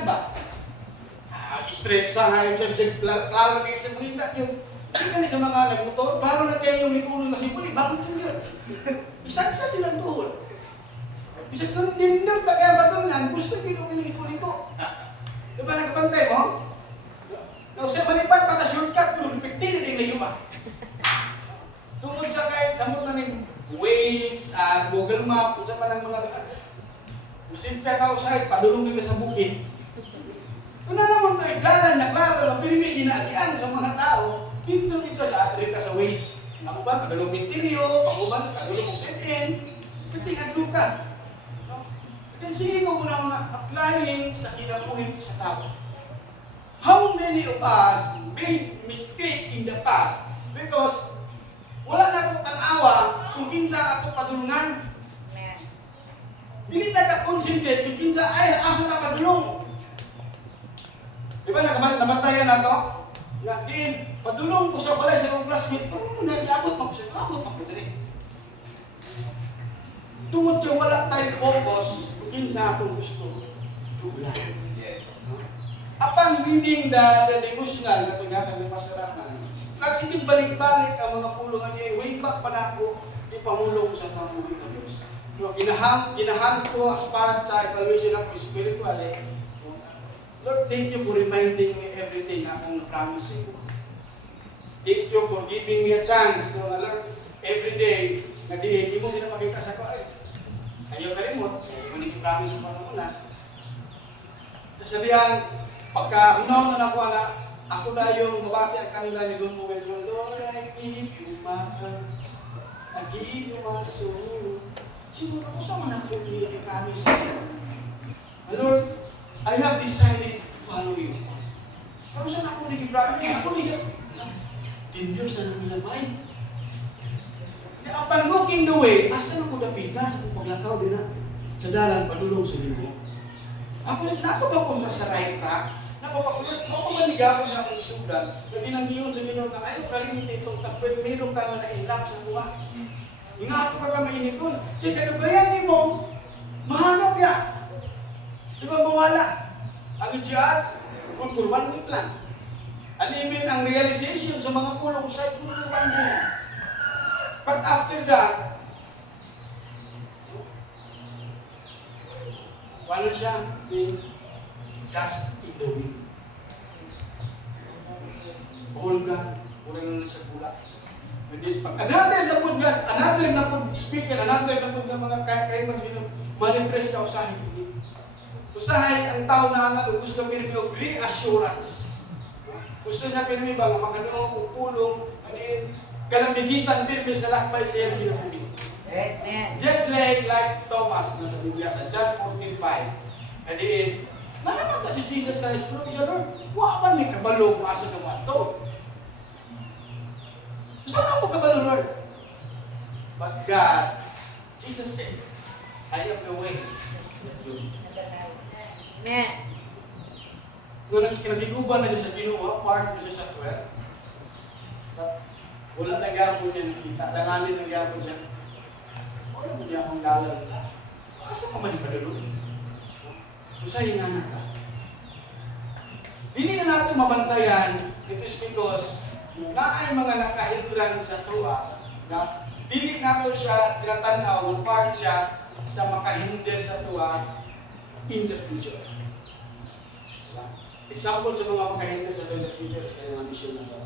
Bisan ba? Straight sa hayop siya, klaro na kayo sa mga yun. Hindi sa mga nagmotor, klaro na kayo yung likulong kasi puli, bakit yun? Isa-isa din ang tuhod. Bisan ko din na, kaya batungan, gusto dito ko yung liko-liko. Diba nagpantay mo? Nausap manipat, pata shortcut, pero piti na din na yun ba? Tungkol sa kahit samot na ng Waze, Google Map, kung sa pa ng mga simple ka usay, padulong nila sa bukid. Kung na naman ito, dalan na klaro na pinili ginaagian sa mga tao, dito sa Africa sa Waze. Ako ba, padulong interior, ako ba, padulong ng dead-end, piti ang luka. Then sige ko muna applying sa kinabuhi sa tao. How many of us made mistake in the past because wala na itong tanawa kung kinsa ato padulungan. Dili na ka-concentrate kung kinsa ay asa na padulong. Diba nabantayan na ito? Nga din, padulong ko sa balay sa mga classmate, pero nag-abot pa ko siya, abot pa ko din. Tungod yung wala tayong focus kung kinsa atong gusto tugulan. Apang reading the devotional na tunggatan ng Pasaraman, nagsinig balik-balik ang mga pulungan niya, way back pa na ako, di pamulong sa pamulong ng Diyos. Ginahan ko as part sa evaluation ng spiritual, Lord, thank you for reminding me everything na akong na-promise ko. Thank you for giving me a chance to Lord, every day, na di mo pinapakita sa ko, ayaw ka rin mo, ayaw mo nag-promise mo na muna. Kasabihan, pagka unaw na ako na, ako na yung mabati ang kanila ni Don Miguel, Lord, I give you my heart, I give you my soul. Siguro ko sa man ako i-promise ko. Lord, I have decided to follow you. Pero saan ako nag-promise? Ako niya, 10 years na nang milabay. Upon walking the way, asan ako dapita sa kong paglakaw din na sa dalan, padulong sa limo. Ako, napapako na sa right track, napapanigapan na akong isudan, na dinangiyon sa minor na, ayaw kalimutin itong tapwet, mayroon ka na in-lap sa buha. Ingato ka ka mainikon. Kaya kadugayan mo, mahanap ya. Di ba mawala? Ang ijaan, kung 1 week lang. And even ang realization sa mga pulong sa kung 1 week. But after that, wala siya being dust in the wind. Olga, wala na sa pula. Another na po speaker, another na po ng mga kaimas ma-refresh na usahin. Usahin ang tao na gusto pinimi og reassurance. Gusto niya pinimi ba makadulong og pulong, kalamigitan pirmi sa lakbay sa iyang kinabuhi. Just like Thomas na sa Biblia sa John 14:5. Kadiin, nalaman ta si Jesus Christ, pero siya Lord, wa man ni kabalo kung asa ka mato. Saan ako kabalo, Lord? But God, Jesus said, I am the way, the truth. Amen. Nung nagiguban na siya sa Ginoo, part na siya sa 12. Wala na gapon niya nakita. Langanin na gapon siya. Wala mo niya akong dalan. Asa ka man ipadulong? Usahin nga na ka. Dili na natin mabantayan, it is because na ay mga nakahidran sa tuwa, na dili nato siya tinatanaw, part siya sa makahinder sa tuwa in the future. Diba? Example sa mga makahinder sa tuwa in the future is kanyang mission na ito.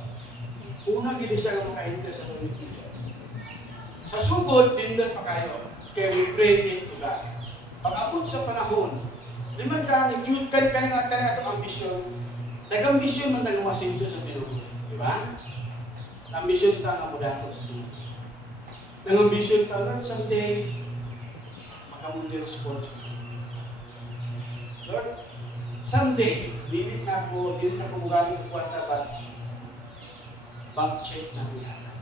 Unang gini siya ng makahinder sa tuwa in the future. Sa sugod, pindot pa kayo. Kaya we pray into God. Pag-abot sa panahon, liman ka ni future kanina ito ambisyon. Nag-ambisyon man nang masinso sa Pinoy. Diba? Ambisyon ka nga mo dato sa Pinoy. Nang-ambisyon ka Lord, someday, makamundi ng sport. Lord, someday, dili na ko magaling ng kwarta ba? Bank check na ang yata.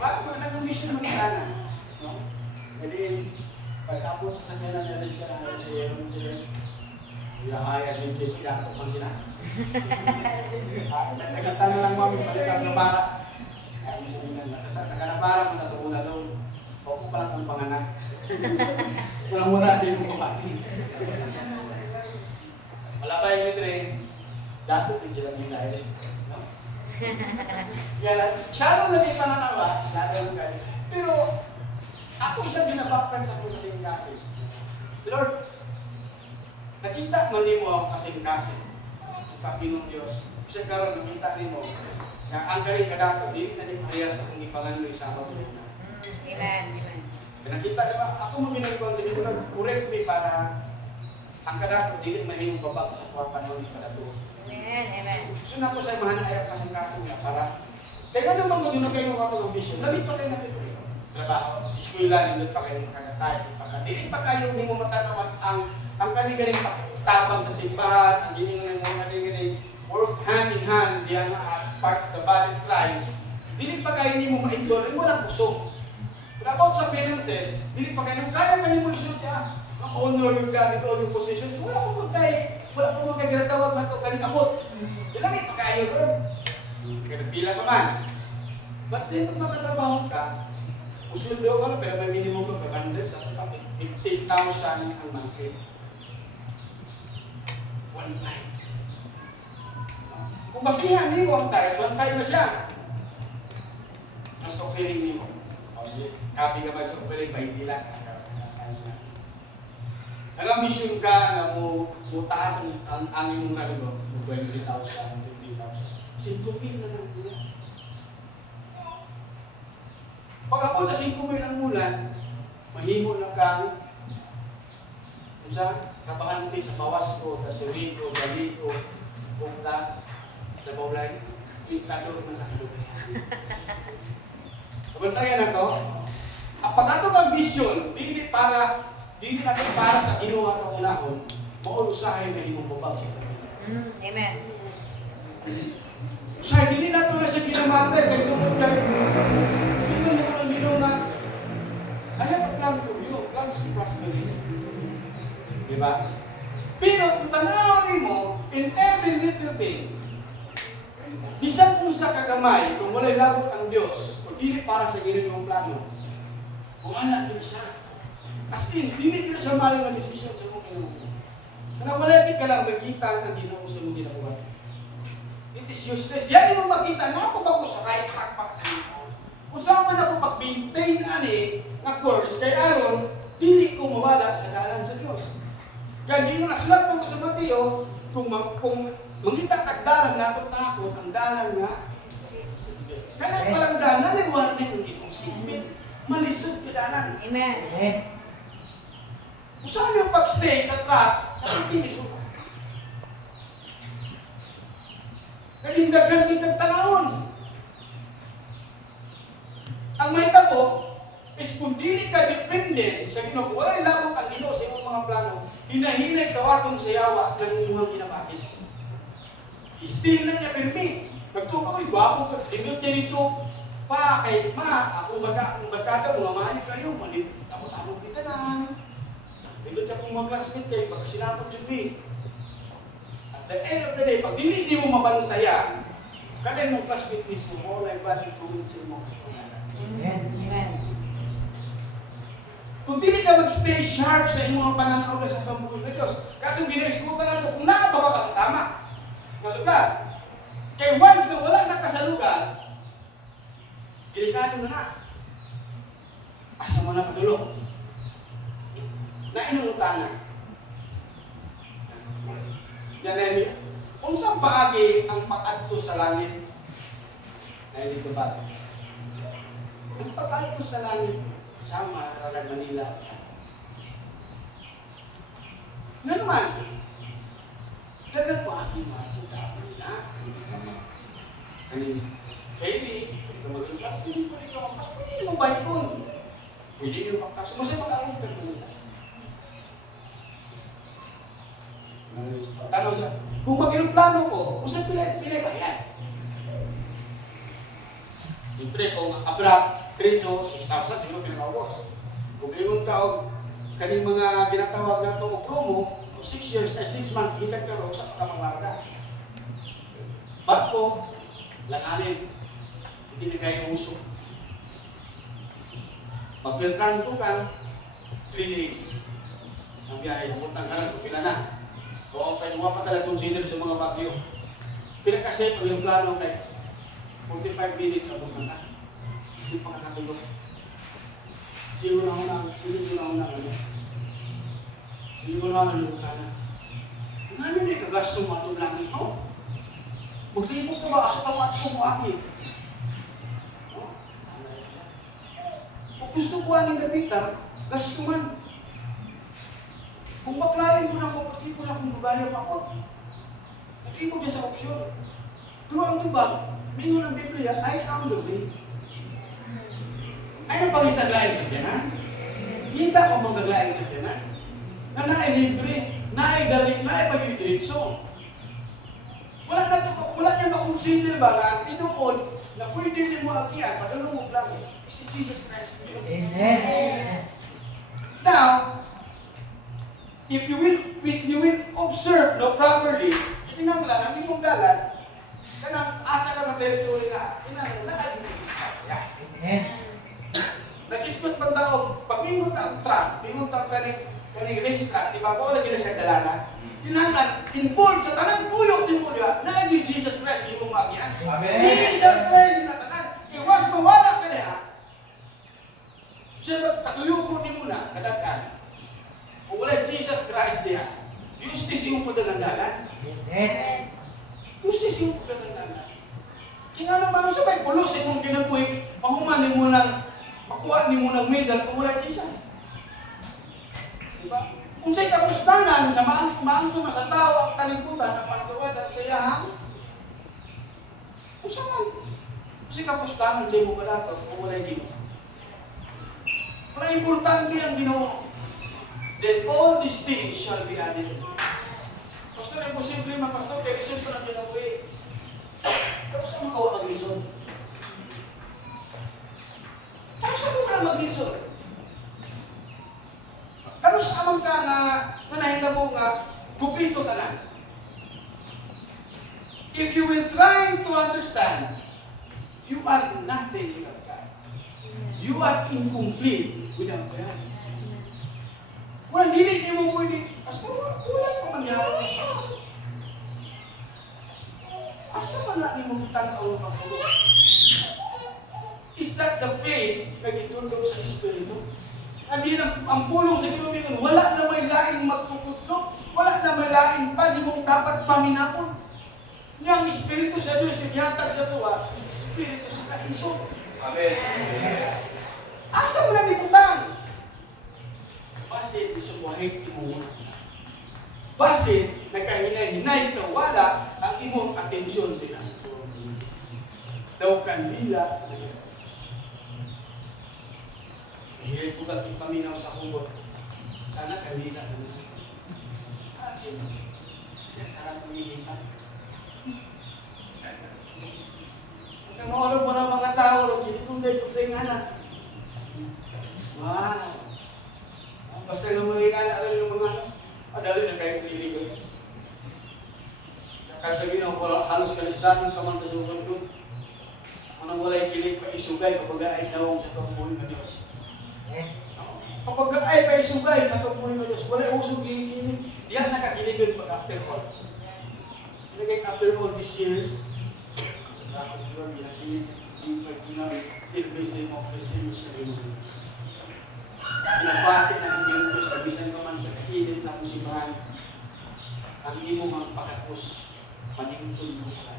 Bago, nang-ambisyon naman ka na. No? Kasi, pagkapot sa sakyanan niya rin siya na siya yung Yahaya, Jim, dato man sila. Nagkatan na lang mami, palitan na bara. Kaya mo siya nakanabara mo na ito una doon. Ako pa lang ang panganak. Walang wala din yung kapati. Dato din sila ng iris. No? Yan, siya lang naging pananawa, siya lang kayo. Pero, ako siya binabaktan sa kong kasing-kasing. Lord, nakita mo ni mo ang kasing-kasing. Ang Panginoon Diyos, siya karoon nakita ni mo, na ang galing kadato, di na ni parehas sa kong ipangan mo isama mo na. Amen. Amen. Nakita, di ba? Ako mo ginagawa sa inyo, correct me para ang kadato, di mahimong babag sa kuwapan mo ni kadato. Amen. Amen. Gusto na ko sa imahan ayaw kasing-kasing niya para kaya ano bang maging kayo mga katulong vision? Labit pa kayo na rin. Trabaho, eskwela, nindot pa kayo makagatay. Dili pa kayo hindi mo matanawan ang kanigaling tabang sa simbahan, ang giningan ng mga kanigaling work hand in hand diyan as part of the body of Christ. Dili pa kayo hindi mo ma-endure, ay walang kusog. But about sa finances, dili pa kayo, kaya kayo mo isunod niya. Ang honor yung gamit o yung position, wala po magkagiratawag na ito, kaning abot. Dili pa kayo ron. Kaya nagpila pa man. But then, pag makatrabaho ka, usul daw ka, pero may minimum ka 500, tapos 15,000 ang monthly. 1.5. Kung basihan niyo ang tayo, 1.5 na siya. Mas offering niyo. O sige, copy ka ba sa offering, 20 lang. Alam, mission ka na taas ang angin mong nalulog, 20,000, 50,000. Simpleng na lang nila. Pag ako sa 5,000 ang bulan, mahimo na kang trabahan mo sa bawas ko, gasolin ko, galit ko, punta, nabawlay, iktador ng kakalugay. Kabantayan na to, pag ato ang vision, dili natin para sa Ginoo at unahon, mauusahay na imong babag sa Panginoon. Amen. Usahay, dili nato na siya ginamate, kay tungkol kay ang Ginoo na I have a plan for you, plans to prosper you. Diba? Pero kung tanawin mo, in every little thing, isang pusa kagamay, kung wala'y labot ang Diyos, kung dili para sa ginagawang plano, wala din siya. As in, dili din siya maling na desisyon sa mong Ginoo. Kaya wala ka lang makita ang Ginoo sa mong ginagawa. It is useless. Yan mo makita, napabag ko sa right track pa kasi ito. Kung saan man ako pag-maintain na course, kay Aaron, dili ko mawala sa dalan sa Diyos. Kaya di yung nasulat mo ko sa Mateo, kung mangita tagdalan nga ito takot, ang dalan nga, kaya palang dalan, ay warning yung itong sipin, malisod ka dalan. Amen. Kung saan yung pag-stay sa track, nakitinisod. Nalindagan din tagtanahon. Ang may tabo, is kung dili ka depende sa Ginoo, kung wala'y labot ang Ginoo sa iyong mga plano, hinahinay kawaton sa yawa ng inyong kinabakit. Still na niya pirmi. Nagtukaw, iwapo ka, tingnan niya dito, pa, kahit ma, kung bagkada, mga mahal kayo, tamo-tamo kita na. Tingnan niya kung mga classmate kayo, pag sinapag yun me. At the end of the day, pag dili mo mabantayan, kada mong classmate mismo mo, na ibang influence mo. Amen. Kung dili ka mag-stay sharp sa inyong pananaw sa kambuhay ng Diyos, katong gina-eskutan na ito, kung naababa ka sa tama, na lugar. Kaya once na wala na ka sa lugar, delikado na. Asa mo na padulong. Na inungutangan. Yan ay, kung saan paagi ang pag-adto sa langit, na dito ba? Ang pag-adto sa langit, sama Ralag Manila. Nga naman, dagal pa aking matuta nila. Kanin, Kaili, pwede ka mag-iba, pwede ka magpas, pwede nyo baikon. Pwede nyo magkas, masaya mag-aawag ka nila. Tanong siya, kung mag-inuplano ko, usap pilay ba yan? Siyempre, kung abrak, Kretso, 6,000, siguro pinakawos. Kung ingon ka o kaning mga ginatawag na ito o promo, 6 years, 6 months, ikan ka ro, sa pagkamangarga. Ba't ko, langanin, hindi na kayo uso. Pag-filtran ko ka, 3 days. Ang biyahe, napuntang ka lang, pila na. O, pwede mo pa talaga consider sa mga bagyo. pinakasip ang yung plano kay 45 minutes ang pagkaka. Hindi pa kakatulog. Siguro na ako na, siguro na yung plano. Ano na ikagasto mo itong langit mo? Magtibok ko ba sa tamat ko mo akin? Kung gusto ko aning gamitan, gasto man. Kung baklayin mo na ko, pati ko na kung lugar yung makot. Hindi mo dyan sa opsyon. Pero ang tubag, mingo ng Biblia, I am the way. Ay, ano bang itaglayan sa tiyanan? Hinta ko bang taglayan sa tiyanan? Na libre, dalik, pag-diretso. Wala niya makonsider ba na tinuod na pwede din mo agian, padalungog lang. Si Jesus Christ. Amen. Now, if you will observe properly, kinanglan ang imong dalan, kanang asa ka ng territory na, kinanglan na ay Jesus Christ. Amen. Nag-isgot pa tao, pag mingon ta ang truck, mingon ta kaning race truck, di ba po lagi na siya dalanan? Kinanglan, involved sa tanang tuyok din mo diba, na ay Jesus Christ, imong magian. Amen. Jesus Christ, natanan. Iwas mawala ka niya. Siya katuyok mo din mo na, kadagkan. Kung wala Jesus Christ diya, justice yung padagandagan. Amen. Justice yung padagandagan. Kaya nga naman sa may pulos imong kinabuhi, mahuman ni mo ng, makuha ni mo ng medal kung wala Jesus. Diba? Kung sa'y kapustanan, na maangko sa tao ang kalikutan, ang pagkawadan sa iyahang, kung saan? Kung sa'y kapustanan sa imo balato, kung wala yung Ginoo. Pero importante ang Ginoo. Then all these things shall be added. Pastor, imposible man, Pastor, kaya reason pa lang din ako eh. Pero saan makawa mag-reason? Pero saan ko pala mag-reason? Pero saan ka nga, nanahita mo nga, kumpleto tanan. If you will try to understand, you are nothing without God. You are incomplete without God. Wala, hindi mo pwede. Pastor, wala pa mangyari sa asa man natin mo tanaw ng kapulo? Is that the faith na gitulog sa Espiritu? Hindi na ang pulong sa Ginoo, wala na may laing magtututlog, wala na may laing pa, di mo dapat paminapon. Yang Espiritu sa Diyos, yung yatag sa tuwa, is Espiritu sa kaisog. Amen. Asa mo na diputang? Basit, isubuhay mo. Basit, nagkahinay-hinay ka, wala ang imong atensyon din sa tuwa. Daw kanila na Diyos. Hirit ko kat paminaw sa hugot. Sana kanila na nila. Akin, kasi sarap panghihintan. Ang maulog mo ng mga tao, hindi kong dahil pasaingana. Wow! Basta nga mga ingana rin yung mga dali na kayo piligo. Kakasabihin ako, halos kalistanan ka man sa sugan ko. Anong wala'y kilig pa isugay kapag ay nawang sa tungbuhin ng Diyos. Kapag ay pa isugay sa tungbuhin ng Diyos, wala'y usong kilig-kilig. Diyan nakakiligan pag after all. Ilagay after all these years, sa bakit yun, nakilig, yung pag-inabay mo, presensya rin ng Diyos. Pinabati ng Diyos, kabisan ka man sa kahilin sa musibahan, ang imo mga pakapos, paningtol mo ka.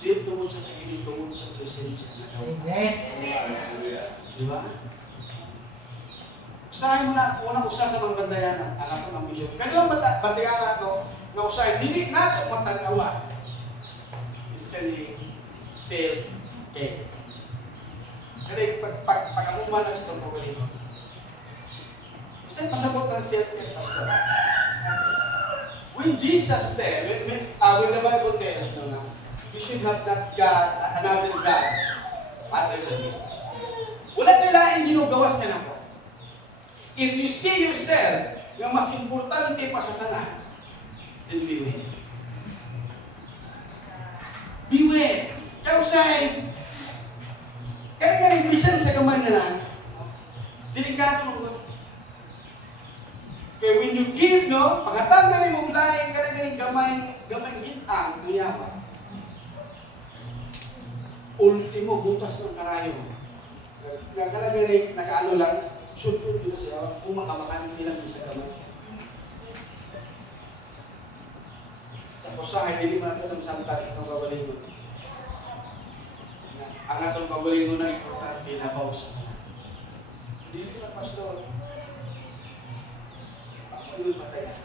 Dito tungod sa kahilin, tungod sa presensya na daw. Amen. Di ba? Usahin mo na, unang usa sa mga bandayanan, ang ato ng misyon. Kanyang bandayanan na ito, na usahin, hindi nato matanawa. Basically, self-care. Kaya pag-amuman na sa itong problema. Gusto pasabot ng self-care, Pastor. When Jesus said, when the Bible tells us na, you should have that God, another God, other than me. Wala kailangan ginugawas ka na po. If you see yourself, yung mas importante pa sa tanan, then beware. Beware. Kaya usahin, kaya bisan sa kamay na lang, delikado mo. Kaya when you give, no, paghatang na rin mong laing, kaya gamay gitang, kuya, ginawa. Ultimo, butas ng karayo. Nagkalagay nakaano lang, shoot dito siya, kung makamakanti lang sa kamay. Tapos sa hindi man ito ng samtal sa itong kabalingon. Ang atong kabalingon na importante, labaw sa kanan. Hindi naman, Pastor. Pag-uwi patay.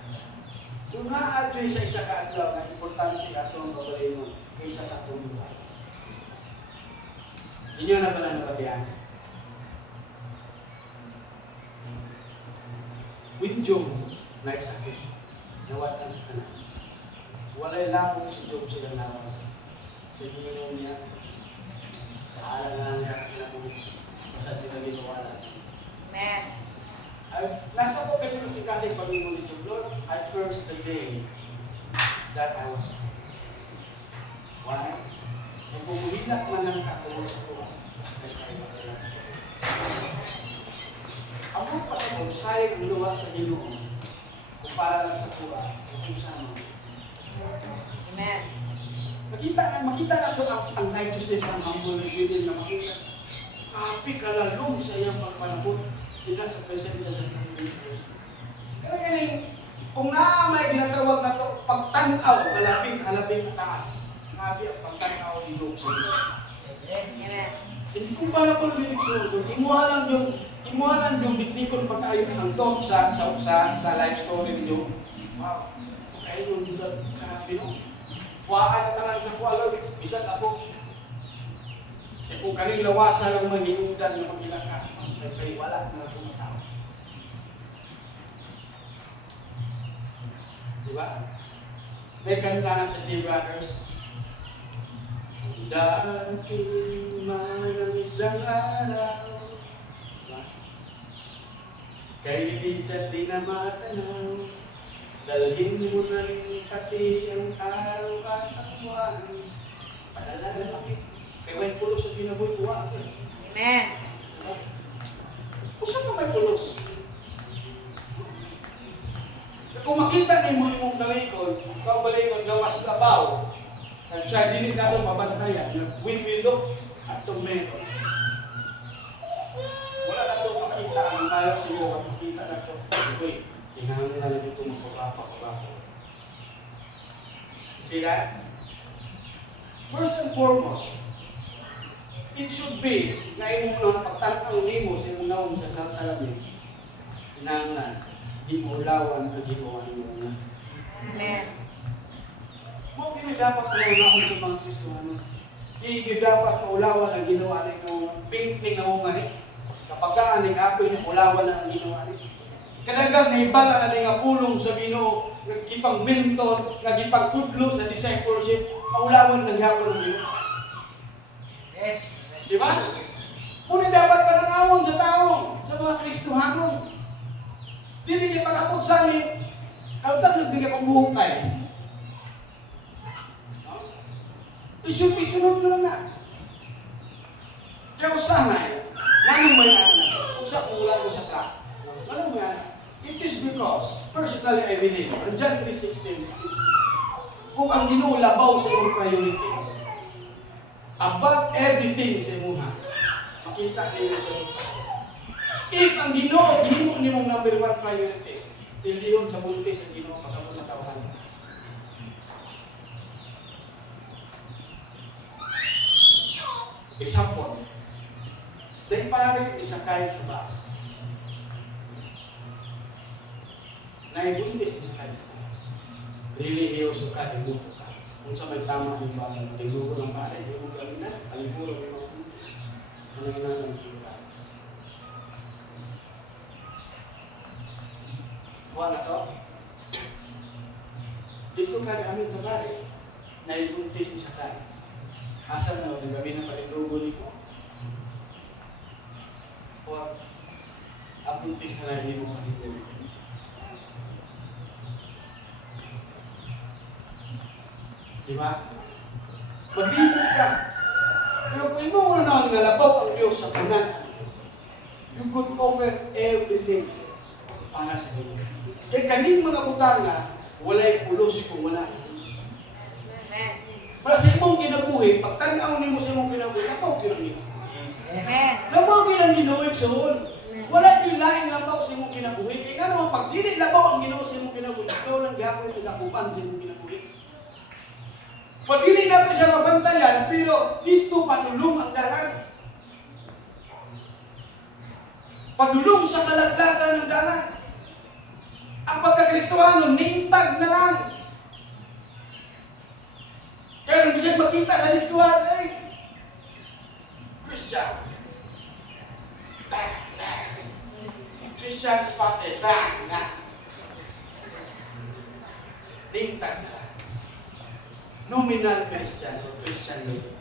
So na-adjoy sa isa ka-adlaw na importante atong kabalingon kaysa sa atong buhay. Inyo na ba na nabatihan? With Job, nagsakit. Nawatan sa kanan. Walay labong si Job sila lawas. Sa ginoo niya, paala na niya kinabuhi. Basta di na ginawala. Amen. Nasa ko kayo kasi pag-ingon ni Job, Lord, I cursed the day that I was born. Why? Nung pumuhilat man ng katulog ko, ang pa sa Job, sayang ang luwa sa Ginoo kumpara lang sa kuha, kung saan. Amen. Makita na ito ang righteousness ng humbleness yun na makita. Api kalalong sa iyang pagpanahon. Hindi sa presensya sa Diyos. Kaya ganing, kung may ginatawag na ito, pagtanaw, halabing taas. Grabe ang pagtanaw ni Job sa Diyos. Amen. Hindi kung para po bibig sunod, imuha lang yung bitnikon pagkayo ang top sa life story ni Job. Wow. Kaya yun, grabe no. Huwaan na tanan sa kuwalo, bisan ako. Kung kaning lawasa lang mahinungdan yung magilaka, mas may kayo wala na akong tao. Diba? May kanta na sa J Brothers. Darating man ang isang araw, diba? Kay minsan di na matanaw, dalhin mo na rin pati ang araw at ang buwan. Padala na lapit. Kaya may pulos sa pinabuhay buwan. Amen. Usa pa may pulos. Kung makita ni mo imong kalikod, ikaw balikod gawas labaw, kaya siya dinig na itong mabantayan, when we look at the mirror, wala na itong makita, ang tayo siguro, makita na ito, uy, kinahanglan na ito magpapapapapapap. See that? First and foremost, it should be na imong na pagtanaw nimo sa imong nawong sa salamin. Kinahanglan, di mo ulawan ang ginawa nimo na. Amen. Mo kini dapat maulawan sa mga Kristiyano. Di dapat maulawan ang ginawa nimo pink ning nawongan ni. Kapag ani apoy ni ulawan na ang ginawa ni. Kadagang nahibala na nga pulong sa Ginoo, nagkipang mentor, nagipagtudlo sa discipleship, maulawan naghapon ang Ginoo. Di ba? Muna dapat pananawon sa tao, sa mga Kristohanon. Dili ni pag-apod salib, kaltang nagiging akong buhukay. Isunod na lang na. Kaya usahay, nanong may ano na, usa kung wala ko sa track. Ano mo yan? It is because, personally I believe, ang John 3:16, kung ang Ginoo labaw sa iyong priority, about everything sa imuha, makita ninyo sa iyong pastor. If ang Ginoo, ginimo nimong number one priority, tiliyon sa buntis ang Ginoo pagkabot sa kawahan. Example, dahil pare isakay sa bus. Naibuntis isakay sa bus. Really, suka, imuto ka. Kung sa may tama ng bagay, tinugo ng pare, hindi mo gaminan, palipuro ng mga buntis. Ano yung nanang pura? Kuha na to? Dito ka namin sa pare, naibuntis isakay. Asa na, nagabi ng patindugo ni ko? Or, abuntis na lang yung mga patindugo. Diba? Maglibot ka. Pero kung imo mo na ang nalabaw ang Diyos sa kanan, you could offer everything para sa Diyos. Kaya kaning mga butanga, walay pulos kung wala ang Diyos. Amen. Para sa imong kinabuhi, pag tanaw nimo sa imong kinabuhi, napaw kinang Ginoo. Amen. Labaw kinang Ginoo igsoon. Wala yung laing labaw sa imong kinabuhi. Kaya nga naman, pag dili labaw ang Ginoo sa imong kinabuhi, ikaw lang gihapon yung nakupan sa imong kinabuhi. Pag dili natin siya mabantayan, pero dito padulong ang dalan. Padulong sa kalaglagan ng dalan. Ang pagkakristohano, nintag na lang. Kaya nung siya makita sa listuhan, ay, Christian. Bang, bang. Christian spotted, bang, bang. Nintag na lang. Nominal Christian or Christian living.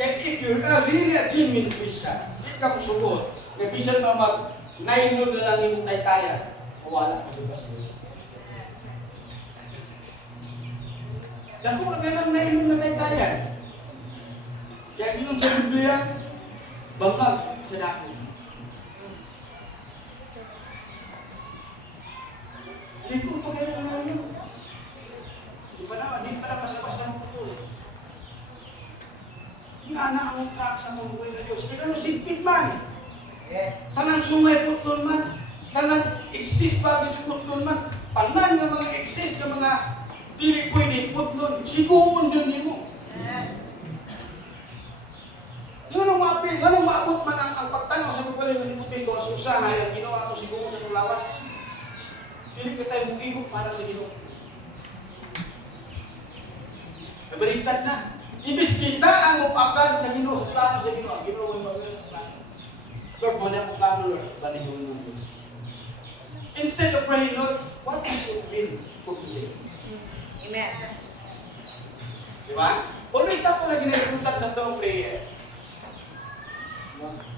Kaya if you're really a genuine Christian, hindi ka musugot, na bisan na mag-9 na lang yung taytayan, wala ka doon sa Diyos. Dako na kayo ng 9 na taytayan. Kaya yun sa Biblia, bangag sa dako. Hindi ko pa kayo ng nanyo. Hindi pa na basta-basta ng putol. Yung anak ang track sa munggoy na Diyos. Kaya ano, sigpit man. Tanang sungay putlon man. Tanang exist bagay sa putlon man. Tanan nga mga exist nga mga dili pwede putlon. Siguon yun mo. Ganun maabot man ang pagtanaw sa pagpalay ng Espiritu as usahay ang ginawa ito siguon sa tulawas. Dili ka tayo mugigok para sa Ginoo. Nabaliktad na. Ibig kita ang upakan sa Ginoo, sa plano sa Ginoo. Ang Ginoo ay magawin sa plano. Lord, muna ang plano, Lord. Banin mo ng Diyos. Instead of praying, Lord, what is your will for today? Amen. Diba? Always na po na ginagalutan sa itong prayer.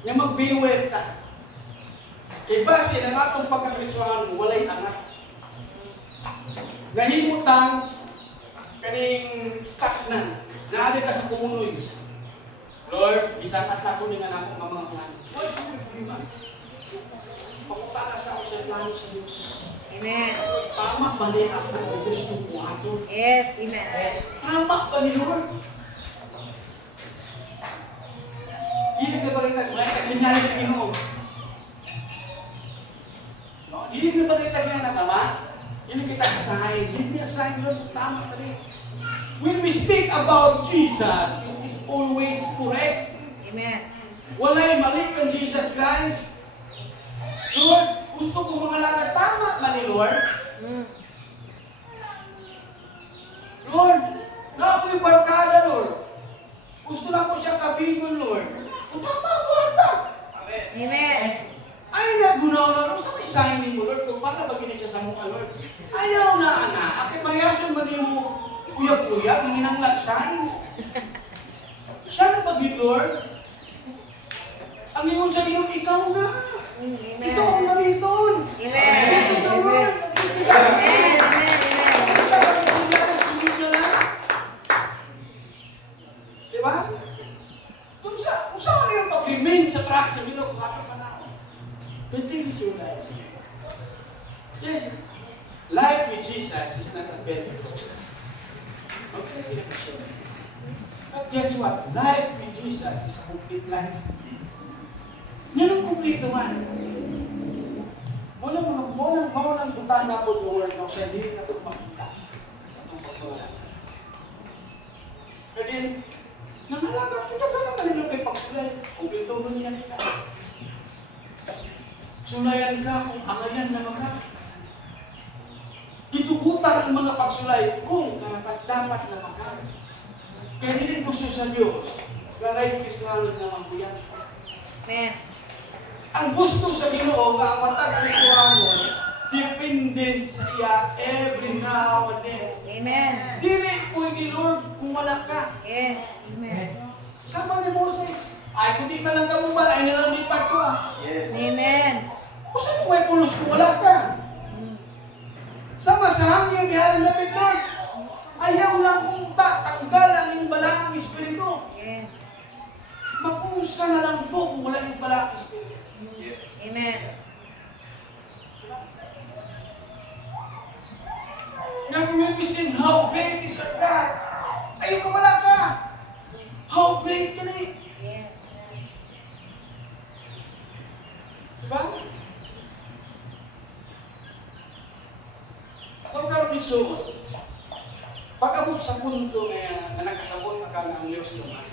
Yung mag-beware ta. Kay base ng atong pagkakristuhan mo, walay anak. Nahimutang kaning stagnan. Naali ka sa kumunoy. Lord, isakat na ako ng anak ko mga plano. Lord, ano yung problema? Papunta ka sa ako sa plano sa Diyos. Amen. Tama ba ni ako o gusto ko ato? Yes, amen. Tama ba ni Lord? Hilig na ba kita? May kasinyali sa Ginoo. No? Hilig na ba kita na tama? Hilig kita sign. Give me a sign, Lord. Tama ba ni? When we speak about Jesus, it is always correct. Amen. Walay mali kang Jesus Christ. Lord, gusto ko mga lakad. Tama ba ni Lord? Lord, na ako yung barkada, Lord. Gusto na ko siya kabigon, Lord. O tama ko ata. Amen. Ay, nagunaw na, Lord. Sa may signing mo, Lord. Kung paano ba ginit siya sa mukha, Lord? Ayaw na, anak. Aki, pariyasan man mo uyab-uyab, manginang lagsain. Siya na pag-hit, Lord. Ang ingon sa Ginoo, ikaw na. Amen. Ikaw ang gamiton. Amen. Ito na, Lord. Amen. Amen. Diba? Kung saan yung pag-remain sa track sa Ginoo kung ating panahon. Continue your life sa Ginoo. Yes, life with Jesus is not a bad process. Okay, pinag-sure. But guess what? Life with Jesus is a complete life. Yan ang complete man. Muna buta na po the word ng sa hindi na ito makita. Itong pagpawala. Pero din, nangalaga, kung ka naman nila kay pagsulay, kumplito mo niya kita. Sulayan ka kung angayan na maka. Ditugutan ang mga pagsulay kung karapat-dapat na maka. Kaya hindi gusto sa Diyos, garay Kristohanon na mambuyan. Amen. Ang gusto sa Ginoo nga ang matag Kristohanon, dependent sa iya every now and then. Amen. Dili pwede, Lord, kung wala ka. Yes. Amen. Sama ni Moses, ay kung di ka lang kamuban, ay nalang lipat ko Amen. O saan mo may pulos kung wala ka? Sama sa hangin, bihari labit, Lord. Ayaw lang unta, tanggal ang iyong balaang espiritu. Yes. Makusa na lang ko kung wala yung balaang espiritu. Amen. Now when we sing, how great is our God? Ayaw ka pala ka. How great ka na eh. Yes. Diba? Kung karoon nagsuot, pag-abot sa punto na nakasabot na ka ng Diyos naman,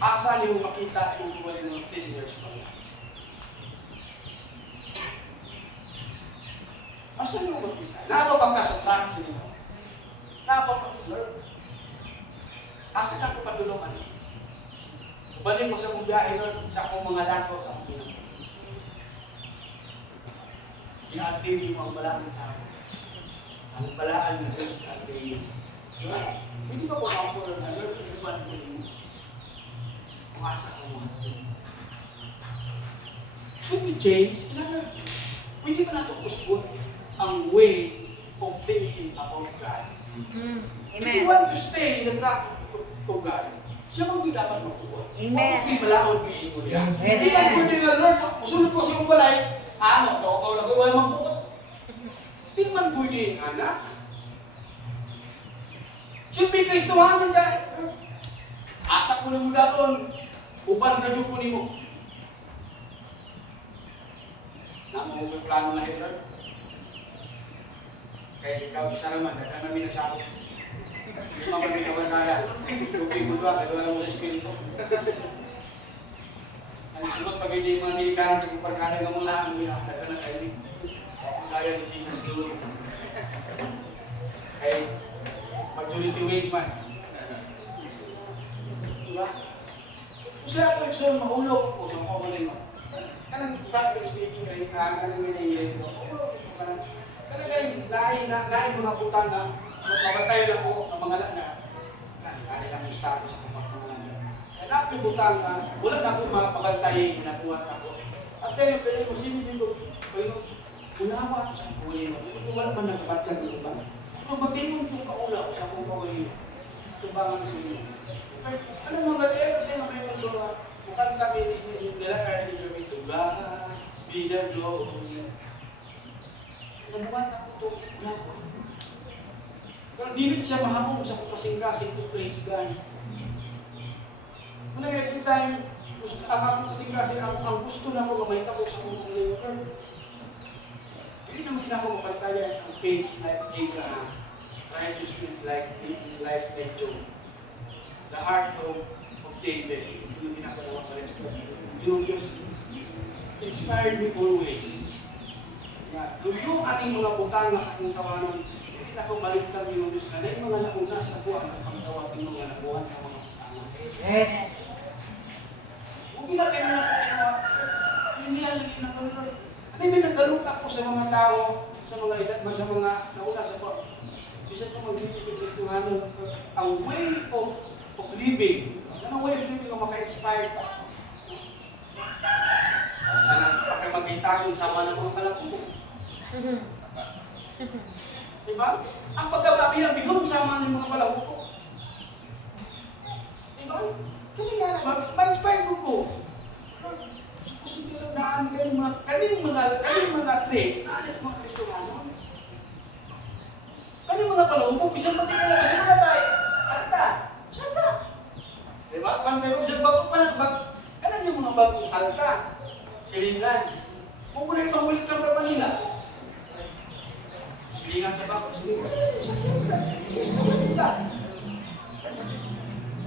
asa niyo makita yung wala ng 10 years pa lang. Asa niyo makita? Napapag ka sa tracks niyo. Napapag, Lord, asa ka ko patulungan? Balik ko sa kong biyahe, Lord, sa akong mga dako, sa akong pinag. I-update yung mga balaan ng tao. Ang balaan ng Diyos, i-update yun. Diba? Hindi ba po ako, Lord, na Lord, inuman ko yun. Umasa ka mga ito. Should we change? Kailangan, pwede ba natin usbon ang way of thinking about God? If you Amen. want to stay in the track of God, siya mo yung dapat makuha. Amen. Huwag mo balaod mo yung imo niya. Amen. Hindi lang pwede nga, Lord, usulod ko sa iyong balay, toko na ko, wala magbuot. Hindi man pwede yung anak. Siyempre, Kristohanan ka. Asa ko na mo daton, uban na dyan ko ni mo. Namo mo may plano na Lord. Kaya ikaw, isa naman, nagka namin nagsabot. Hindi mo kami kabarkada. Tupig mo doon, kadua mo sa Espiritu. Ang sugot pag hindi mga nilikaran sa kabarkada ng mga laang, nagka na kayo. Kaya ni Jesus doon. Kaya, majority wage man. Diba? Kung siya ako ikson, mahulog ko sa mga pamanin mo. Kanang practice speaking rin, kanang miningin ko. Kanang lain mga putang na mabantay na ko ang mga na kani lang yung status sa pagpapangalan. Kaya nakiputang na wala na akong mabantay na nakuha ako. At kaya pwede mo sinigin ko, unawa sa kuhin mo. Kung wala man nakabatyan ko ba? Pero mag-ingon kong kaula sa akong kaulin. Tumbangan sa inyo. Ano mga gaya na may mga mukhang kami nila kaya ni kami tumbangan, binaglo. Nabuhat ako ito, lahat. Pero di siya mahapong sa kasing-kasing to praise God. Muna every time, ang akong kasing-kasing, ang gusto na ako gamay tapos sa kong Lord. Hindi naman ako mapantayan ang faith like Abraham, righteousness like Job, the heart of David. Hindi naman ako naman pares ko. Diyos inspired me always. Yung ating mga butanga sa akong kawanan, hindi na ako baliktad yung Diyos na yung mga nauna sa buwan at pagtawag yung mga nabuhan ng mga butanga. Kung ginagay na natin hindi yan lagi na kalulod. Ano yung nagkalutak po sa mga tao, sa mga edad, sa mga nauna sa buwan. Bisa ko mag-ibig ng Kristohanan, ang way of living, ang way of living ang maka-inspire ka. Sana pagka mag-itagon sama ng mga kalakubo. Diba? Ang pagkababilang bihon sama ng mga kalakubo. Diba? Kaya nga naman, ma-inspire ko. Gusto nila daan kaming mga traits na alis mga Kristohanan. Kaming mga kalakubo, bisang magiging na kasi mga tayo. Basta, siya. Diba? Pantay mo siya, kanan yung mga bagong salta. Silingan. Kung muna yung mahulit ka para Manila. Silingan ka ba? Silingan.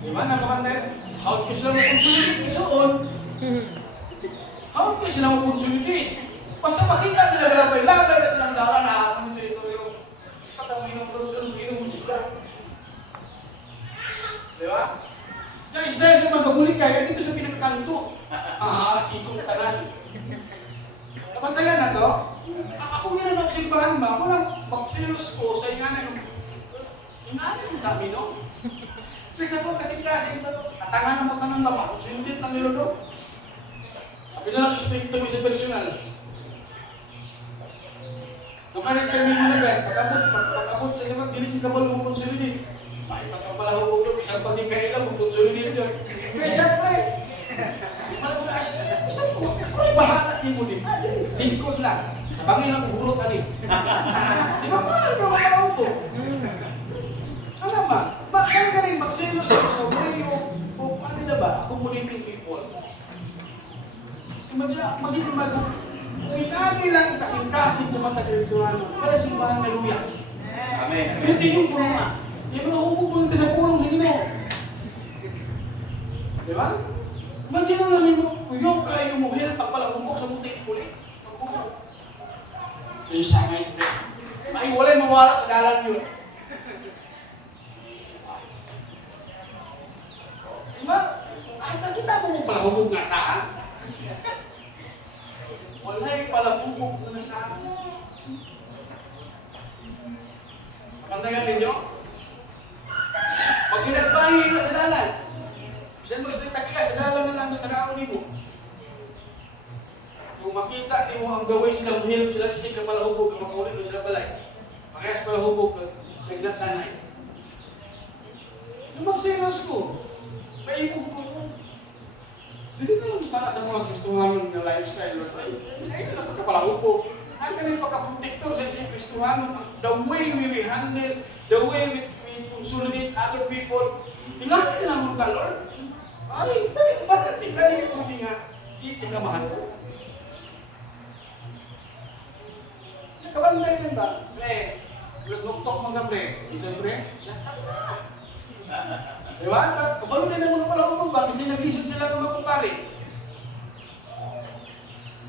Diba? Napakantay. Hawag ko sila makonsolidate. Isoon. Hawag ko sila makonsolidate. Basta makita nila galapay-lapay na silang dara na ang teritoryo. Patang minong mo sila. Diba? Yung Israel sa mga bagulik kaya dito sa pinakakanto. Sikong tanan. Kapantayan na to, ako nga na naobserbahan ba, kung magsilos ko sa inganan yung dami, no? Kasi ako kasi atangan naman ka ng lama, kung sinundin ng nilodo. Sabi na lang, straight to me sa personal. Nakarit kami mga agad, pag-abot sa sabat, dinig kabal mo konsolidate. May pagkapalahubog doon, isang pagkikailan mo konsolidate dyan. Kaya siyempre, malam na asya, isang ko, ako rin bahala niyo mo din. Lingkod lang. Nabangin ang burot ani. Di ba? Paano ba makalaw to? accommodating people. Masih uminami lang kasing-kasing sa mata Kristiyano. Para simbahan na luya. Amen. Pero di yung pulungan. Yung mga hubog mo sa pulong sa Ginoo. Di ba? Imagine lang namin mo, kuyo kayo mo help ang palang hubog sa muti ni kulit. Pag-hubog. Isa nga ito. Ay, wala'y mawala sa dalan yun. Diba? Ay, nakita mo palang hubog nga saan? Wala'y palang hubog nga saan. Kapantagan ninyo? Pag ginagbahin ka sa dalan, bisan mo sa takiya sa dalan na lang ng tanaon mo. Kung makita niyo ang gawin sila, mahirap sila isip na palahubog, na makaulit na sila balay. Parehas palahubog, nagnatanay. Nung magsilos ko, maibog ko nun. Dili na lang para sa mga Kristuhanon na lifestyle. Ay, na pagkapalahubog. Ang kanil pagkaprotektor sa isang Kristuhanon, the way we handle, the way we consolidate other people, ingatan na mo ka, Lord. Ay, bakit di ka nito nga, di ka mahal ko. Nakabantay din ba? Pre, nagtuktok mga pre, isang pre, shut up na. Diba? Kabalo din ang mga palahubog ba? Kasi naglisod sila ng mga kumpare.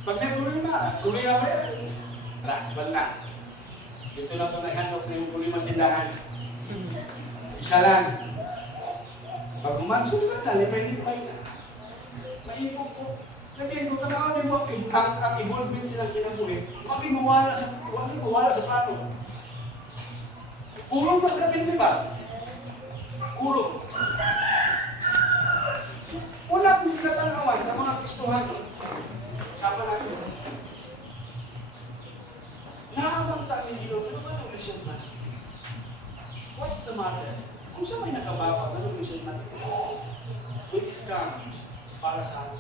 Pag may problema pre, tara, banda. Dito na ito naihandok na yung problema sa tindahan. Isa lang. Pag umansod ka na, lipay-lipay na. Maibog ko. Lagyan ko, tanawin mo, ang involvement silang kinabuhi. Huwag mawala sa plano. Kulong ba sa pinili ba? Kulong. Una kong pinatanawan sa mga Kristuhano. Sama natin. Naabang sa amin hilo, ano ba ang mission man? What's the matter? Kung siya may nakababa, anong mission man? It comes para sa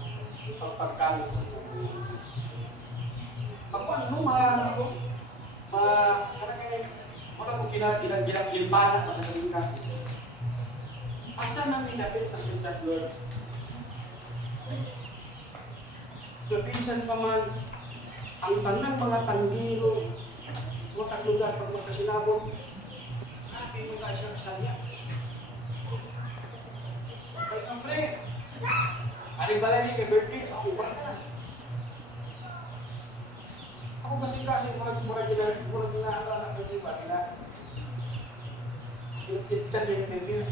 pagpagkamit sa mga Diyos. Ako ano, ko ginagilbana pa sa kaming kasi. Asa nang inapit na siyudad, Lord? Gabisan pa man, ang tanang mga tanggiro, mga taglugar pag magkasinabot, grabe mo ka isang kasanya. Ay, kampre, aling balay ni kay birthday, ako ba ka na? Ako kasi murag ginaalala ko din ba? Pinagpitan din yung baby.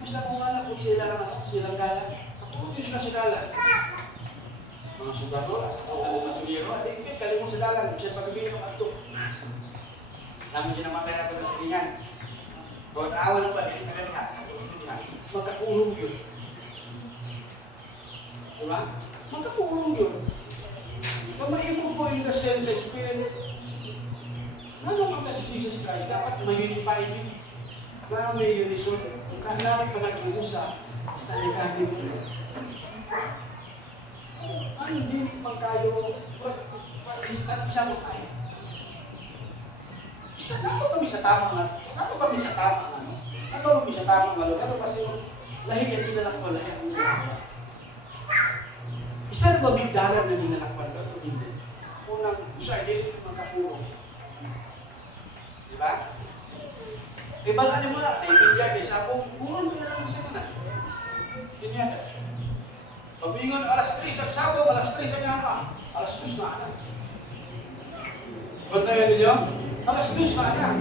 Mas nakungala kung silang galang. Katulog yung sila sa dalan. Mga sugaro, sa kong kalong matuliro, aligpit, kalimong sa dalan, siya pagbibihin ng kanto. Namin siya namatay na pagkasilingan. Kung awan ng ba, hindi na magkakulong yun. Diba? Magkakulong yun. Kung maibog mo in the sense sa spirit, na naman ka si Jesus Christ, dapat ma-unify din. Na may unison, na namin pa nag-iusa, basta liganin mo. Ano din pag kayo, pag-istat siya mo tayo. Isa na pa kami sa tamang pero kasi lahi yan dinalakpan, lahi ang dinalakpan. Isa na ba bigdalan na dinalakpan ka? Ito hindi. Unang, usa, hindi rin magkapuro. Diba? Diba ano mo na, naibigan, isa kung kurong ka na lang sa kanan. Ganyan. Pag-ingon, alas 3 ang sabong, alas 3 ang nga, alas 2 na anak. Bantayan ninyo? Alas 2 na anak.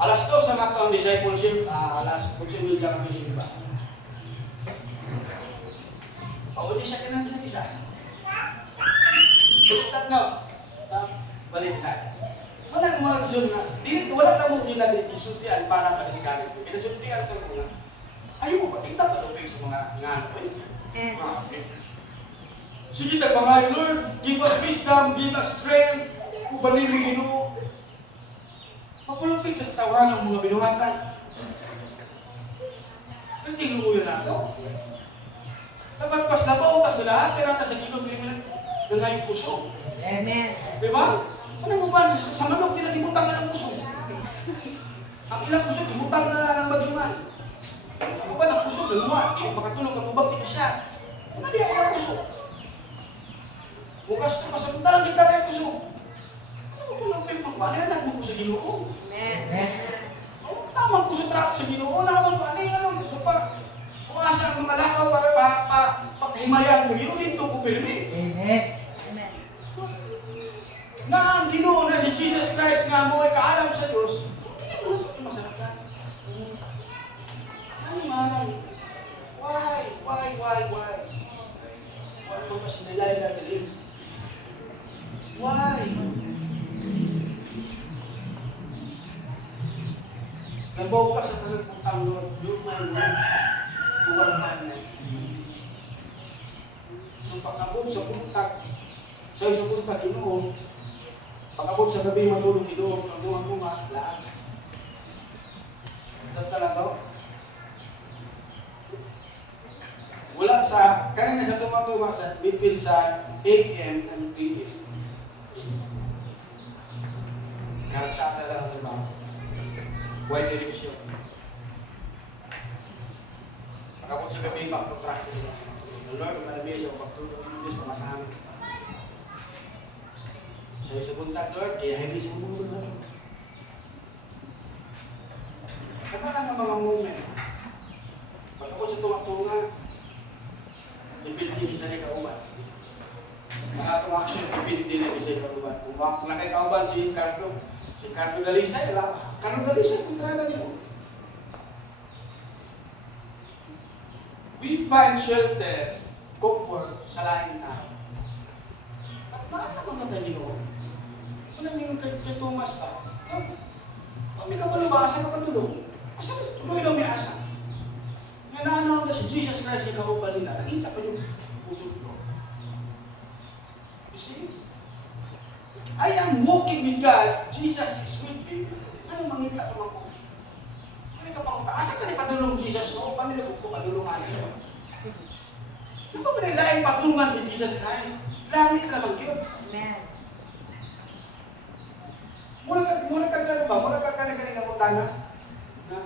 Alas 2 sa nga ang discipleship, alas 8 yung dyan ang simba. Pauli siya ka ng isa-isa. Tulitan no? Baliktad. Walang mga kasun nga, walang tamong ginalisultian para ma-discourage mo. Pinasultian ito mo nga. Ayaw mo ba? Di dapat lupig sa mga ngano eh. Grabe. Sige tagmangay, Lord, give us wisdom, give us strength, ubanin mo Ginoo. Mapulupig sa tawahan ng mga binuhatan. Hindi lumuyo na ito. Napagpas na ba utas sa lahat, pero sa Ginoo, pinag yung puso. Amen. Diba? Ano mo ba? Sa manok, tinatibutang na ng puso. Ang ilang kusog, imutang na ng madungan. Ako ba ng kusog, nanuha, hindi makatulog, ang ubag, di ka siya. Ano di ang ilang kusog? Bukas ito, kasamantalang kita kayo kusog. Ano mo tulog yung mga anak mo kusog Ginoo? Amen. Oh, namang kusog track sa Ginoo, namang ano, pa, uasa ang mga lakaw para paghimayan sa Ginoo, dito ko pirmi. Amen. Amen. Na ang Ginoo na si Jesus Christ nga mo ay kaalam sa Diyos, hindi mo ito masarap na. Ano man? Why? Why mo kasi nilay na galing? Why? Nabaw ka sa tanang putang Lord, you're my Lord, you are my man. So pag-abot sa puntag, sa puntag, Ginoo, pag-abot sa gabi matulog Ginoo, ang bunga lahat. Saan ka na to? Wala sa, kanina sa tumatuma sa between sa AM and PM is karatsada lang ang trabaho. Wide direction. Pagkapot sa gabi, back-to-track sa ilo. Lord, kung malami sa pagtulog ng Diyos, pamatahan. Sa isa buntag, Lord, kaya hindi sa mundo na. Kata lang ang mga moment. Pagkapot sa tunga-tunga, depende sa kauban. Mga itong action, depende na sa kauban. Kung nakay kauban si Cardo Dalisay, Cardo Dalisay, kontrada nito. We find shelter, comfort sa laing tao. At naman naman Ginoo. Kung yung kay Thomas ba? May kapalubasa ka patulong. Asa tuloy daw may asa. Nananaw na si Jesus Christ yung kauban nila. Nakita pa yung puto ko. You see? I am walking with God. Jesus is with me. Ano mangita ko ako? Ano ka pang asa ka ni padulong Jesus no? Paano ko padulungan siya? Di ba panilaing patulungan si Jesus Christ? Langit naman yun. Amen. Mura ka gano'n ba? Mura ka kanina mo tana? Na?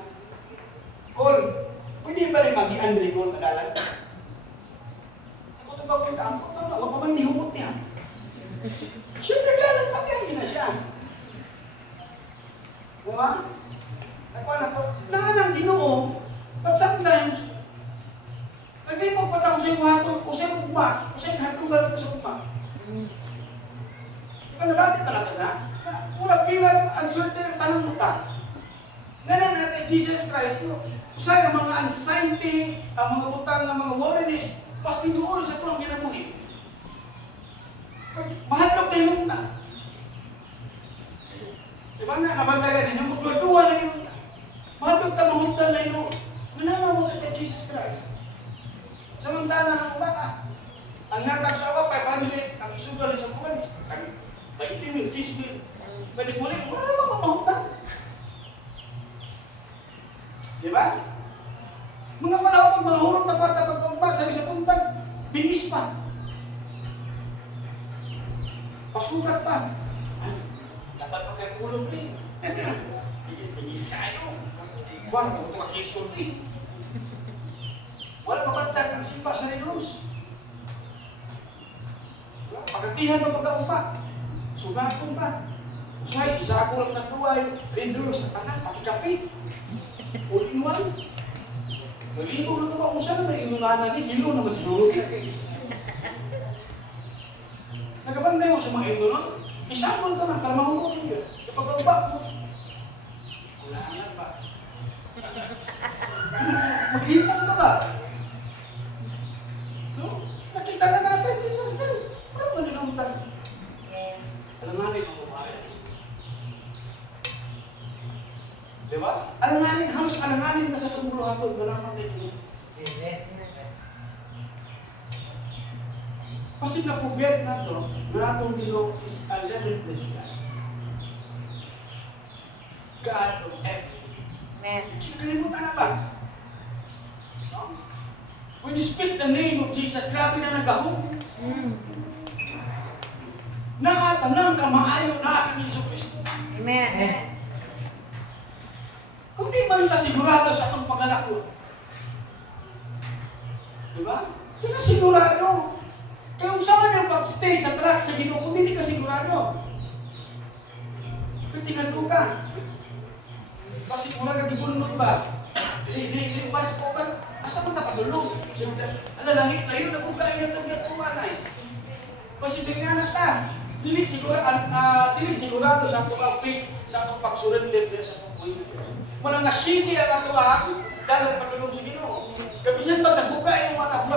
Call. Pwede ba rin mag-i-Andre Call madalan? Ako ito ba kung ako ito na? Huwag pa man nihuot niya. Siyempre galang pa kaya na siya. Diba? Nakuha na ito. Naanang Ginoo. But sometimes, naglipag pa ako sa iyo hatong, o sa iyo ugma, o sa iyo hatugan ako sa ugma. Diba nabati pa natin na? Mura feel natin uncertain ang tanong mo ta. Ngayon natin, Jesus Christ, usay ang mga anxiety, ang mga butang, ang mga worries, pas pinuol sa ito ang ginabuhi. Mahadlok tayo mong na. Diba na, nabandagan ninyo, magdua na yun. Mahadlok tayo mahundan na yun. Manama mo kay Jesus Christ. Samantala ng baka, ang hatag sa awa, 500, ang isugal sa buwan, 20 mil, 10 mil. Pwede muli, wala naman mamahundan. Diba? Mga palawag, mga hurot na kwarta pagkumpag sa isang puntag, bingis pa. Pasukat pa. Ay, dapat pa kayo ulog rin. Bingis kayo. Wala mo ito makis ko rin. Wala pa bantag ang simba sa Renos. Pagkatihan mo pagkakumpa. Sugatong pa. Usay, isa ako lang natuway. Renos, tanan, pati kape. All-in-one. Nalibog na ito ba kung saan na may inunanan ni Hilo naman siguro. Nagabanday mo sa mga inunan, isapon ka na para mahulog mo yun. Kapag pagba mo, kulangan ba? Maglipong ka ba? No? Nakita na natin, Jesus Christ. Parang maninamtan. Yes. Alanganin ang buhay. Diba? Alanganin, halos alanganin na sa tumulong hapon. Malamang kayo. Amen. Kasi na-forget na ito, na itong Ginoo is a limitless God. God of everything. Amen. Kalimutan na ba? No? When you speak the name of Jesus, grabe na nagahong. Nakatanang ka maayo na aking Iso Kristo. Amen. Kung di man ta sigurado sa atong panganak ko. Di ba? Di na sigurado. Kaya kung saan yung pag-stay sa track sa Ginoo, kung hindi ka sigurado. Pitingan mo ka. Kasi mura ka gibulunod ba? Dili ba sa kukan? Asa man ta padulong? Ala layo na kung kayo na itong gatuan ay. Kasi nga na ta. Dili sigurado sa atong faith, sa atong pag-surrender sa atong buhay. Wala nga city ang ato dalan padulong sa Ginoo. Kabisan pag nagbuka yung mata,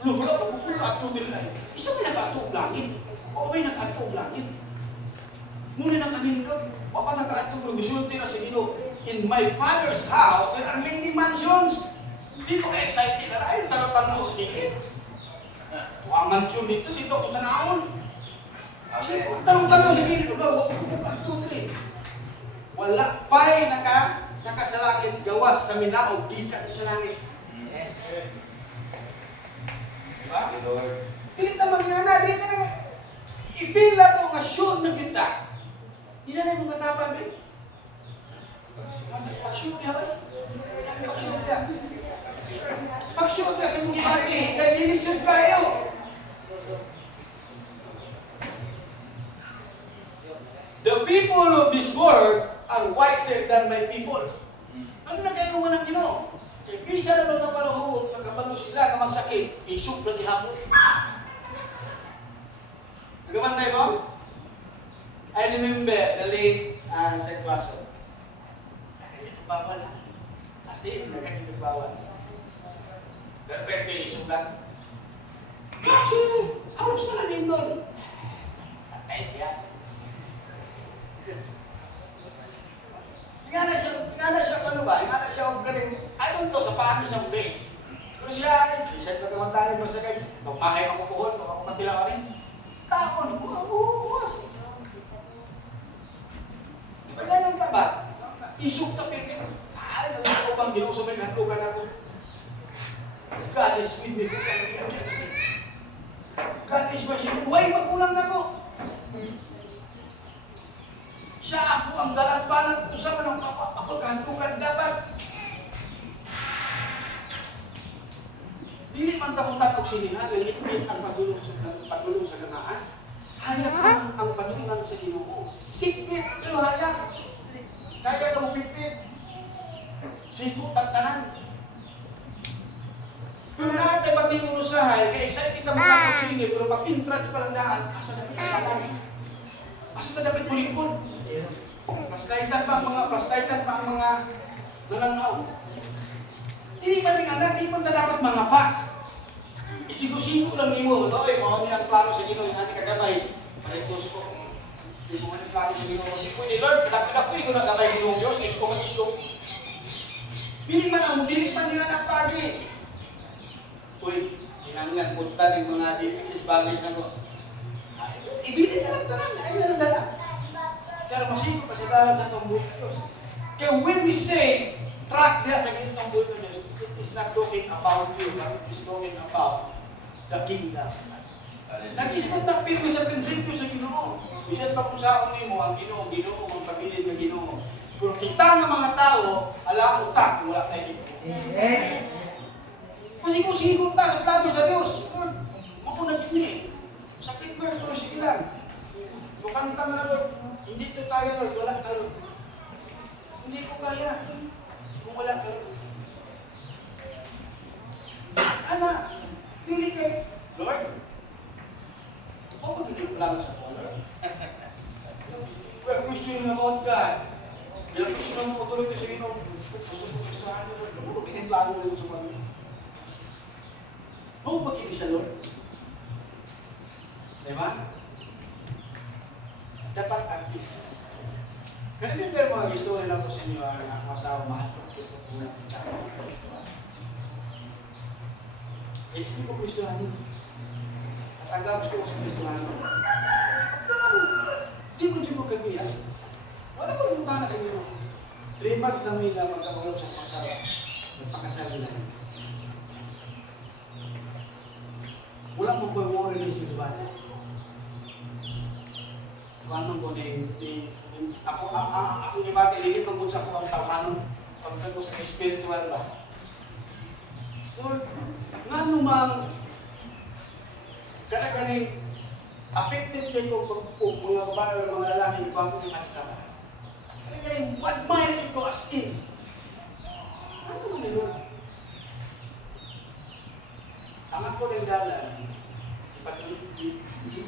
bulak ato din ay. Isa may nag-ato langit. O may nag-ato langit. Muna na kami nito. O pa nag-ato gusulti na sa Ginoo. In my Father's house, there are many mansions. Hindi ko ka-excited na ay tanaw sa dikit. Ang mansion dito kung tanawon. Sige, kung tanong-tanong sa dikit, wala pa'y naka sa kasalangit gawas sa minaog, di ka sa langit. Diba? Kilit naman nga na, di ka na i-feel na ito nga sure na kita. Di na yung katapan, eh. Pag-sure niya, pag-sure niya. Pag-sure niya sa mga pati, kaya dinisod kayo. The people of this world are wiser than my people. Ano na kayo naman ang Ginoo? E bisa na mga panahon, magkabalo sila na magsakit, isok na gihapon. Nagamantay mo? I remember the late St. Waso. Ito bawal ha. Kasi ito bawal. Pero pwede isok lang. Kasi, aros na lang yun doon. Patay yan. Nga na siya ano ba? Nga na siya galing, I don't know, sa paano siyang faith. Pero siya, isa na kamantanin mo sa kayo, magpahay ako puhon, kung ako katila ka rin. Takon, buwas. Di ba ganun ka ba? Isok ka pinipin. Ay, naman ko bang Ginoo sa may handlugan ako. God is with me, God is against me. God is my shield. Huwag makulang na ko. Siya ako ang galagpanan ko sa manong ako kahantukan dapat. Dili man tapong tatok sinihan, limit ang pagulong sa ganahan. Hayag ang pagulungan sa Ginoo. Sikpit, pero hayag. Kaya ka mo pipit. Sikot ang tanan. Pero natin pag di unusahay, kaya excited na mga tatok sinihan, pero pag entrance pa lang daan, asa na pinagsalan. Asa na dapat kulingkod. Plastaitan pa ang mga nananaw. Hindi man rin anak, hindi man na dapat mga pa. Isigo-sigo lang nimo, no? Mga nilang plano sa Ginoo, yung ating kagamay. Paritos ko, hindi mo nilang plano sa Ginoo. Hindi ko ni Lord, kadako-dako ko na gamay Ginoo Diyos, hindi ko masisong. Hindi man ang dilik man nila ng pagi. Uy, kinanglan punta ng mga diliksis bagay sa ko. Ibili na lang tanan, ay meron na lang. Pero masiko kasi dalam sa itong buhay ng Diyos. Kaya when we say, track niya sa ganitong buhay ng Diyos, it is not talking about you, but it is talking about the kingdom. Nag-isip na pirmi sa prinsipyo sa Ginoo. Bisan pa kung saan mo ang Ginoo, ang pamilya ng Ginoo. Pero kita ng mga tao, alam utak, wala tayo dito. Kasi kung sigot ta sa plano sa Diyos, mapunag yun sakit ko, pero sige lang. Bukanta na Lord, hindi ito kaya Lord, wala ka Lord. Hindi ko kaya, kung wala ka Lord. Anak, dili kay Lord. Oo, hindi ko plano sa Lord. We're questioning about God. Kaya gusto naman patuloy ko sa Ginoo. Gusto ano Lord. Ano ba plano mo sa mga? Oo, pag-ibig sa Lord. Diba? Dapat at least. Kaya din pero mga gusto nila ko sa inyo ang asawa mahal ko ito po ng tsaka ng gusto. Eh, hindi ko gustuhan yun. At ang gusto ko sa gustuhan yun. Hindi ko kami yan. Wala ko nang na sa inyo. 3 months lang nila magkakaroon sa asawa. Nagpakasal nila. Walang magpag-worry ni si Duban. Kung anong ko ako ni Bate, hindi pag-unsa ko ang tawanon. pagkago sa spiritual ba? Lord, nga numang kanaganing affected kayo kung mga babae o mga lalaki kung ako yung nakita ba? Kanaganing admire ko as in. Ano man ni Lord? Ang ako ng dalan,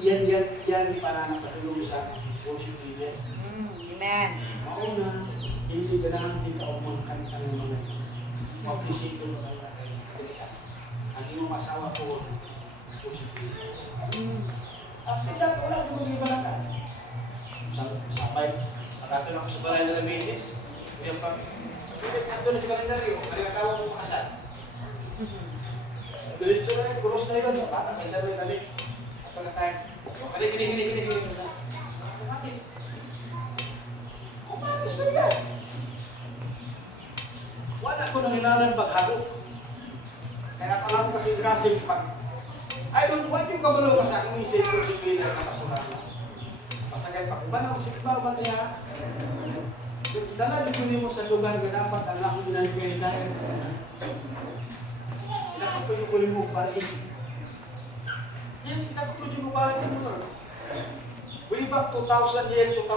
yan pananang patulong sa worship leader. Amen. Mauna, hindi ganahan din ka o mga kanta ng mga ma-appreciate ko ng kanta. Ang iyong masawa ko, worship leader. After that, wala ko mag-ibalatan. Sabay, pagkatulong ako sa balay na Ramirez, kaya pag, sabi na sa kalendaryo, maligatawa ko makasal. Diretso na rin, kuros na rin, bata, kaysa rin kami. Ako na tayo. Kini. Automatic. Umalis na yan. Wala ko nang inanan paghago. Kaya alam ko kasi pag I don't want you kabalo ka sa akong message ko si Pina na kasulat na. Pasagay pa, iba na ako sa ibaban siya. Dala di mo sa lugar na dapat ang akong ginagawa. Nakapulukunin mo balik. Yes, nakapulukunin mo balik mo. Way back 2000 year, 2001,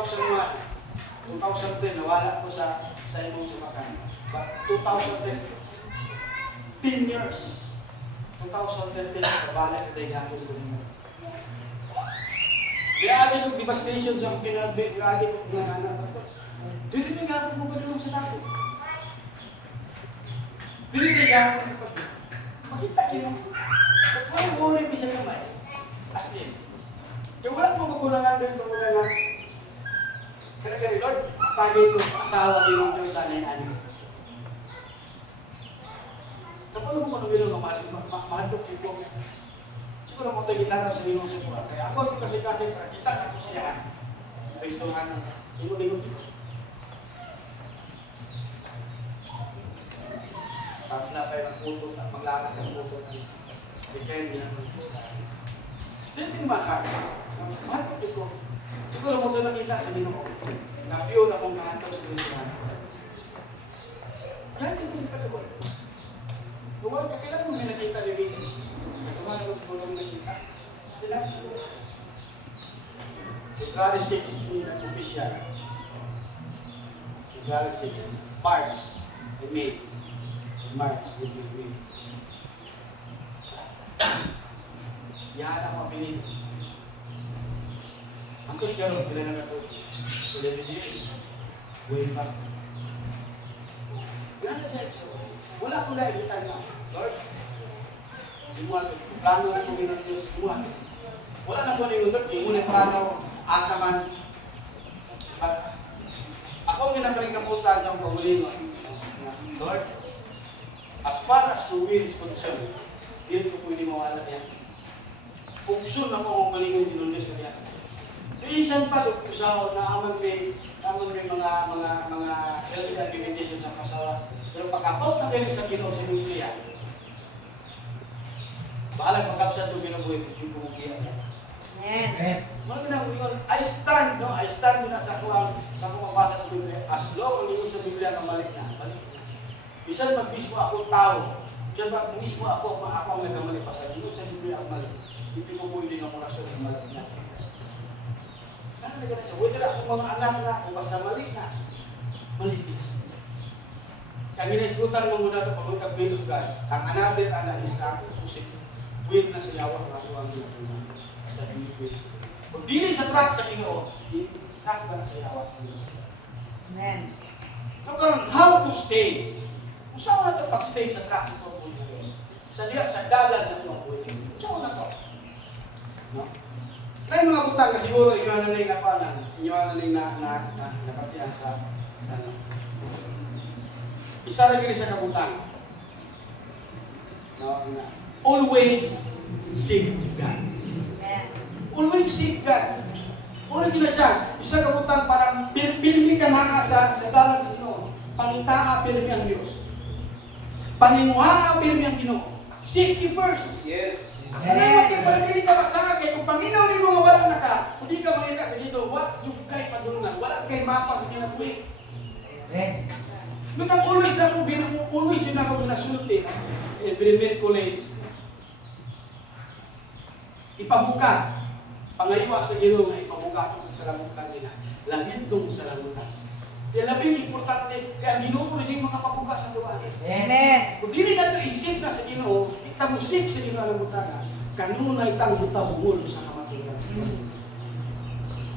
2010, nawala ko sa imong sumakan. But 2010, 10 years. 2010, nabalik na tayo gagawin ko mo. Kaya atin yung devastation sa kinabi, atin yung mga anak. Dirinig ako mo kadulong sa dati. Dirinig ako mo kadulong. Makita niyo, at walang worry bisa kamay. As in. Kaya wala mo magulangan doon kung mga kaya Lord, pagay ko, asawa din ng Diyos sa nanay. Kapag mo kung ano mahadok ito, siguro mo tayo gitara sa inong sa kuha. Kaya ako kasi kita na ito siya. Kristohan, ingon-ingon dito. Tapos na tayo magputot at maglamat ng putot. Bigay din ang pagkakas. Then in my heart, mahal ito. Siguro mo ito nakita sa Ginoo. Na-view na kung kahantaw sa Kristohan. Dahil ito yung pagkabol. Kung kailan mo may nakita ni Jesus, katuman ako siguro mo nakita. February 6, may nag-official. February 6, March, May. March, May. Yan ako pinili. Ang kulit ka rin, pila na ito. 11 years. Way back. Yan na siya, wala ko na ikita na, Lord, imuha, plano na kong ng Diyos, imuha. Wala na ko na yung Lord, imuha na plano, asa man. But, ako ginagaling kapuntaan sa pagulingon. Lord, as far as your will is concerned, hindi ko pwede mawala yan. Pugsun ako kung malingon din ng Diyos kanya. Iisan pa, usaw na amang may mga healthy alimentation sa kasawa. Pero pagkapot na galing sa Ginoo sa Biblia, bahalag magkapsat yung ginabuhin, yung kumukiya niya. Amen. Mga ginagawa, I stand doon sa akong mabasa sa Biblia. As long ang ingon sa Biblia na mali na, balik. Bisan mag-mismo ako tao, bisan mag-mismo ako ang nagkamali pa sa ingon sa Biblia ang mali. Hindi ko pwede na mula sa mali na. Ano na ganun siya? Whether akong mga anak na, kung basta mali na, mali din siya. Kami na-islutan mo muna ito pag-utag bilos guys. Ang another anak is ako, pusik. Wait na sa yawa ang ako ang ginagawa. Basta hindi pwede sa Ginoo. Kung dili sa track sa Ginoo, track ba na sa yawa ang ginagawa. Amen. No, karon how to stay? Kung saan na ito pag-stay sa track sa Pagpunan ng Diyos? Sa dalan sa Pagpunan ng Diyos. Kung saan na ito? No? May mga butang kasi siguro inyo na rin napanan, inyo na rin napatihan sa ano. Isa rin sa kabutang. No, always seek God. Amen. Always seek God. Muna gina siya, isa kabutang parang pirmi ka na sa dalan sa Ginoo. Pangita pirmi ang Diyos. Paninguha pirmi ang Ginoo. Seek ye first. Yes. Kaya kaya para dili ka masakay kung paminaw ni mga wala na ka, kung di ka makita sa dito, wa jud kay padulungan, wala kay mapa sa kinabuhi. Amen. Nung always na ako, always yun ako ginasulti. Every college. Ipabuka. Pangaywa sa Ginoo nga ipabuka itong salamutan nila. Langit itong salamutan. Kaya labing importante, kaya Ginoo ko rin yung mga pabuka sa tuwan. Amen. Kung dili na ito isip na sa Ginoo, itamusik sa Ginoo ang mutana, kanunay itang mutabungol sa kamatulan.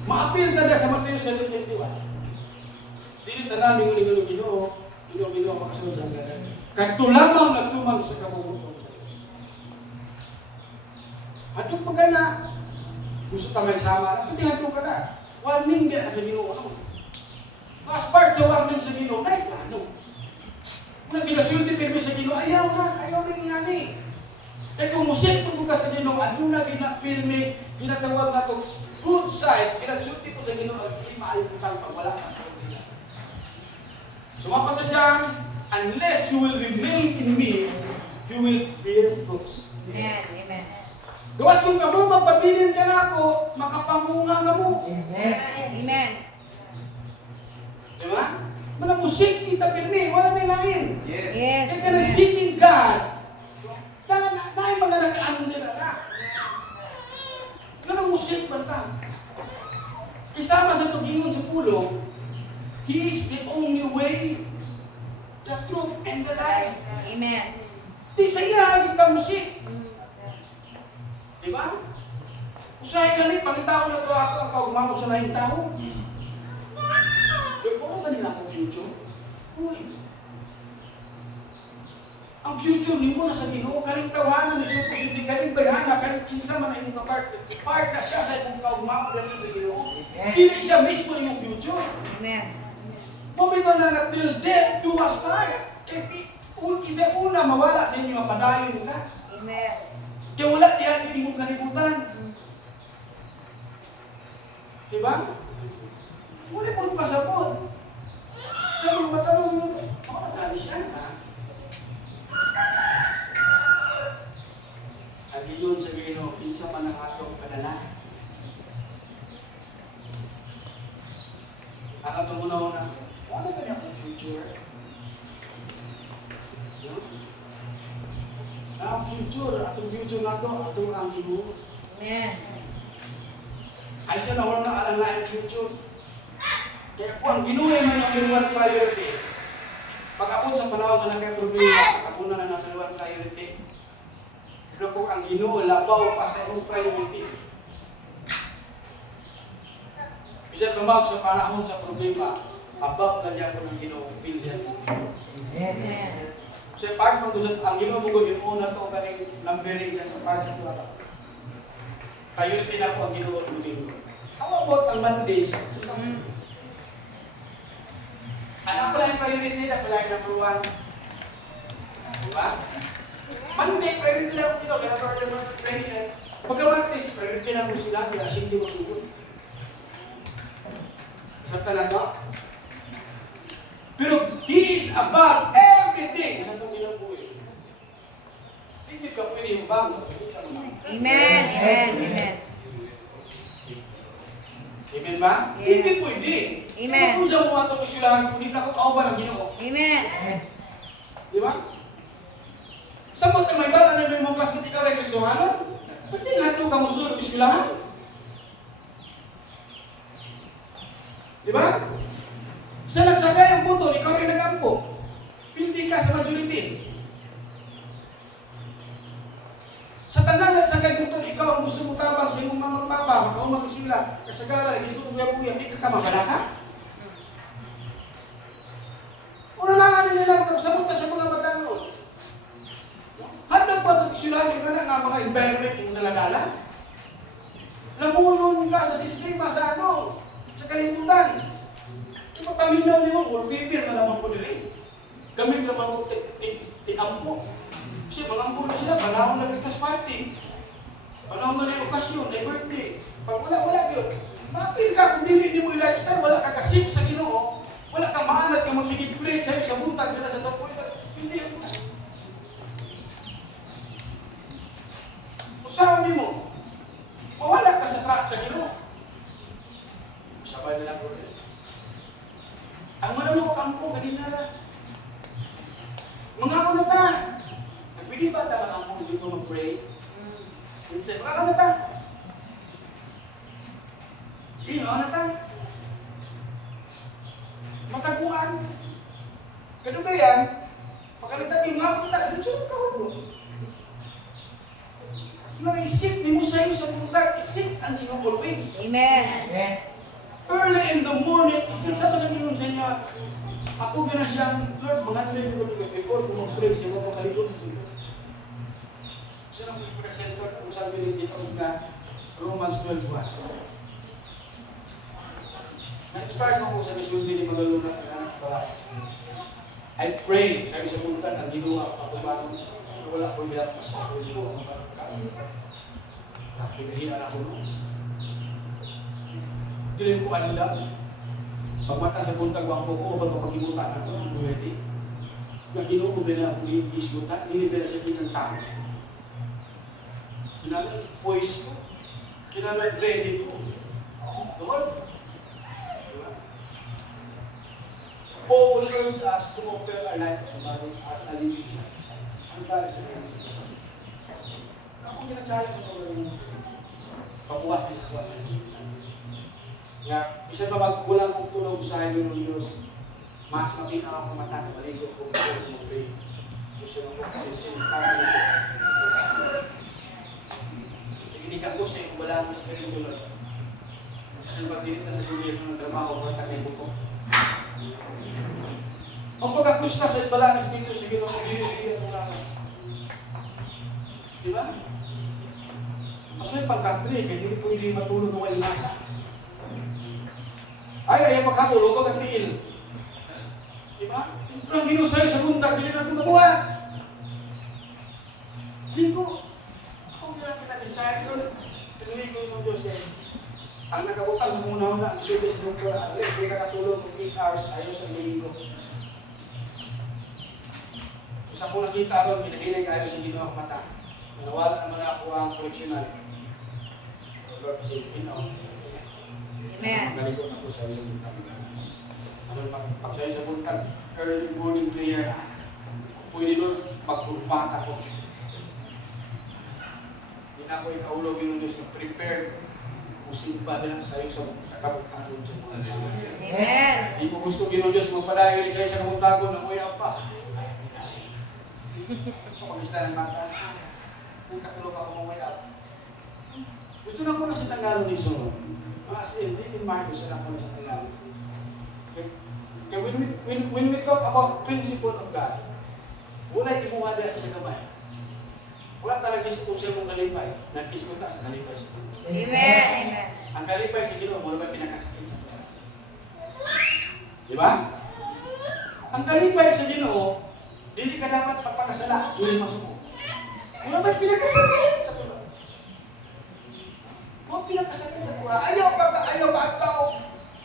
Maapil tanda sa Mateo 7:21. Dili tanan mo ni Ginoo, Ginoo makasunod sa kanila. Kadto lamang nagtumang sa kabubuton sa Dios. Hadto pa na gusto ta may sama, pati hadto ka na. Warning biya sa Ginoo ano. As part sa warning sa Ginoo, nay plano. Kung ginasulti pero sa Ginoo, ayaw na ingani. Kaya kung musik po ka sa Ginoo, ano na ginapirme, ginatawag na itong good side, ginasulti po sa Ginoo, hindi maayon kang pag wala ka sa kanila. Sumapa sa dyan, unless you will remain in me, you will bear fruits. Amen. Amen. Gawas yung kamo, magpabilin ka na ako, makapangunga ka mo. Amen. Diba? Manang musik, kita pirme, wala may lain. Yes. Kaya ka na seeking God, na yung mga nag-aanong nila na. Ganun musik banta. Kisama sa tugingon sa pulong, He is the only way, the truth, and the life. Amen. Di sa iya, kita musik. Diba? Usahay ka rin, pangitao na ito ako ang kaugmamot sa lahing tao. Pero kung ganun akong future, uy, ang future ni mo nasa Ginoo, karing tawanan ni sa posible, karing bayana, karing kinsa man na imong part na siya sa imong kaugmamot sa Ginoo. Hindi siya mismo imong future. Amen. Mabito na nga till death do us part. Kaya isa una, mawala sa inyo, mapadayon ka. Amen. Kaya wala diya, hindi mo kalimutan. Diba? Muli po pasapot. Sa mga matanong yun, ako nagkalis yan ha. Agiyon sa Ginoo, kinsa man ang atong padala. Ang atong una-una, ano ba niya ang future? No? Ang future na ito, atong ang Ginoo. Amen. Ay siya na wala na alam na ang future. Kaya kung ang Ginoo ay may number one priority, pag-abot sa panahon na nagkay problema, pag-abot na number one priority, pero kung ang Ginoo labaw pa sa iyong priority, bisan lumag sa panahon sa problema, abab na niya ko ng Ginoo, pilyan mo. Amen. Kasi pag ang Ginoo mo yung una to, galing numbering sa part sa tuwa. Priority na ko ang Ginoo ng Ginoo. How about ang Mondays? Ano pala yung priority na pala yung number one? Diba? Monday, priority na ko dito. Kaya part naman ng priority. Pagka Mondays, priority na ko sila. Kaya asing di masugod. Sa talaga? Pero He is above everything sa itong ginabuhi. Hindi ka pwede yung bago. Amen. Amen. Amen. Amen ba? Yes. Hindi pwede. Amen. Kung sa mga itong isulahan, kung hindi ako kauban ng Ginoo. Amen. Di ba? Samot na may bata na may mga classmate ikaw rin Kristohanon, pwede nga ito ka musunod ng isulahan. Di ba? Sa nagsagay ang puto, ikaw rin nagampo. Pindi ka sa majority. Sa tanan nagsagay puto, ikaw ang gusto mo tabang sa iyong mamang papa, makaumag isula, kasagara, nagis ko tuguya-buya, di ka mabalaka. Una lang ano nila, sabot na sa mga matanood. Hadlag pa itong isulahan yung nga mga environment yung daladala. Namunon ka sa sistema sa sa kalimutan. Ipapaminaw niyo, wallpaper na naman po nila. Gamit naman po tikampo. Kasi malampo na sila, panahon na Christmas party. Panahon na yung okasyon, ay birthday. Pag wala yun. Mapil ka, kung hindi mo yung lifestyle, wala ka kasik sa Ginoo. Wala ka maanat ka magsigit break sa'yo sa buntag nila sa tapoy. Hindi yun. Usawan niyo mo. Mawala ka sa track sa Ginoo. Sabay nila ko rin. Ang manamang ko kampo, kanina na. Mga ako na ta. Pwede ba talaga ako dito mag-pray? Minsan, mga ako na ta. Sige, mga ako na ta. Mataguan. Ganun ka yan. Pagkalitan yung mga ako na ta. Dito ka ako. Nag-isip ni mo sa'yo sa punta. Isip ang Ginoo always. Amen. Early in the morning, isip sa mga sa inyo. Ako gana siyang, Lord, mga nila yung before ko mag-pray siya, mapakalikot ito. Gusto nang i-present ko kung sabi rin dito na Romans 12:1. Na-inspired mo ko sa misulti ni Magalunat ng anak babae. I pray, sabi sa punta, ang ginawa patubangon, wala ko bilang mas ako yung mga kasi. Pinahinan ako noon. Dilim ko anila. Pagmata sa buntag wang ko, mabang mapagimutan ako, ready. Nga Ginoo ko na ako i-isgutan, nilibera sa kitang tao. Kinalang poise ko, kinalang ready ko. Lord, diba? Paul urges us to offer our life as a living sacrifice. Ang dami sa mga ako ginag-challenge sa mga pagbuhat sa kuwasa sa mga ya, isa pa magkulang kong tulog sa inyo ng Diyos, mas matinaw ako mata na maligo kung mag-pray. Gusto mo ko listen, tama nito. Tiginikan ko sa kung wala ang Espiritu Lord. Gusto mo pagdilit na sa dunia ng trabaho, kung tagay buto. Ang pagkakusta sa wala ang Espiritu sa Ginoo, dili-dili ang oras. Di ba? Mas may pagkatri, kaya hindi ko hindi matulog ng walang nasa. Ay, pagkatulog ko katiil. Diba? Pero ang ginusay sa buntag, hindi na ito mabuhat. Hindi ko, ako nila kita-decide ko, tuloy ko yung Diyos eh. Ang nakabutang sa muna-una, ang service ng Diyos, at least hindi kakatulog ng 8 hours, ayaw sa linggo. Sa kung nakita ron, hinahinay kayo sa ginawa mata. Nawala naman ako ang koleksyonan. Lord, kasi ginawa. Amen. Magaligo na po sa isang buntag. Ano pag sa isang buntag, early morning prayer, pwede nun magkurbata ko. Hindi na ako ikaulog yung Diyos na prepared kung simpa din sa iyo sa kabutang sa buntag. Amen. Hindi mo gusto ginong Diyos magpadayo sa isang buntag na kuya pa. Pag-isla ng mata, kung katulog ako mamaya. Gusto na ko na sa Tagalog ni Solon. As in, in Marcos, alam ko na sa Tagalog. Okay, when we talk about principle of God, wala imuha na sa kamay. Wala talaga gusto kung siya mong kalipay. Nag-iskuta sa kalipay sa Ginoo. Amen. Amen. Ang kalipay sa Ginoo, wala ba pinakasakit sa Ginoo? Di ba? Ang kalipay sa Ginoo, dili ka dapat pagpakasala, dili masuko. Wala ba pinakasakit sa Ginoo? Huwag pinakasakit sa Ginoo. Ayaw pa ang tao.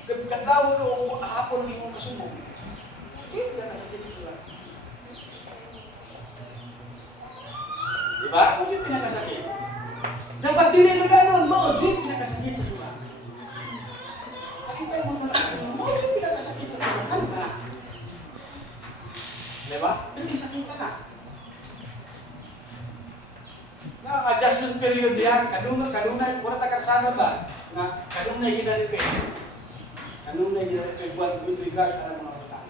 Kadlaw o hapon ng imong kasubok. Hindi pinakasakit sa Ginoo. Diba? Hindi pinakasakit. Dapat dili na ganon mo, hindi pinakasakit sa Ginoo. Kalipay mo na lang, mo hindi pinakasakit sa Ginoo. Ano ba? Diba? Hindi sakit ka na. Adjustment period yan, kanunay, wala ta karsada ba? Na kanunay ginaripin. Kanunay ginaripin, with regard sa mga batang.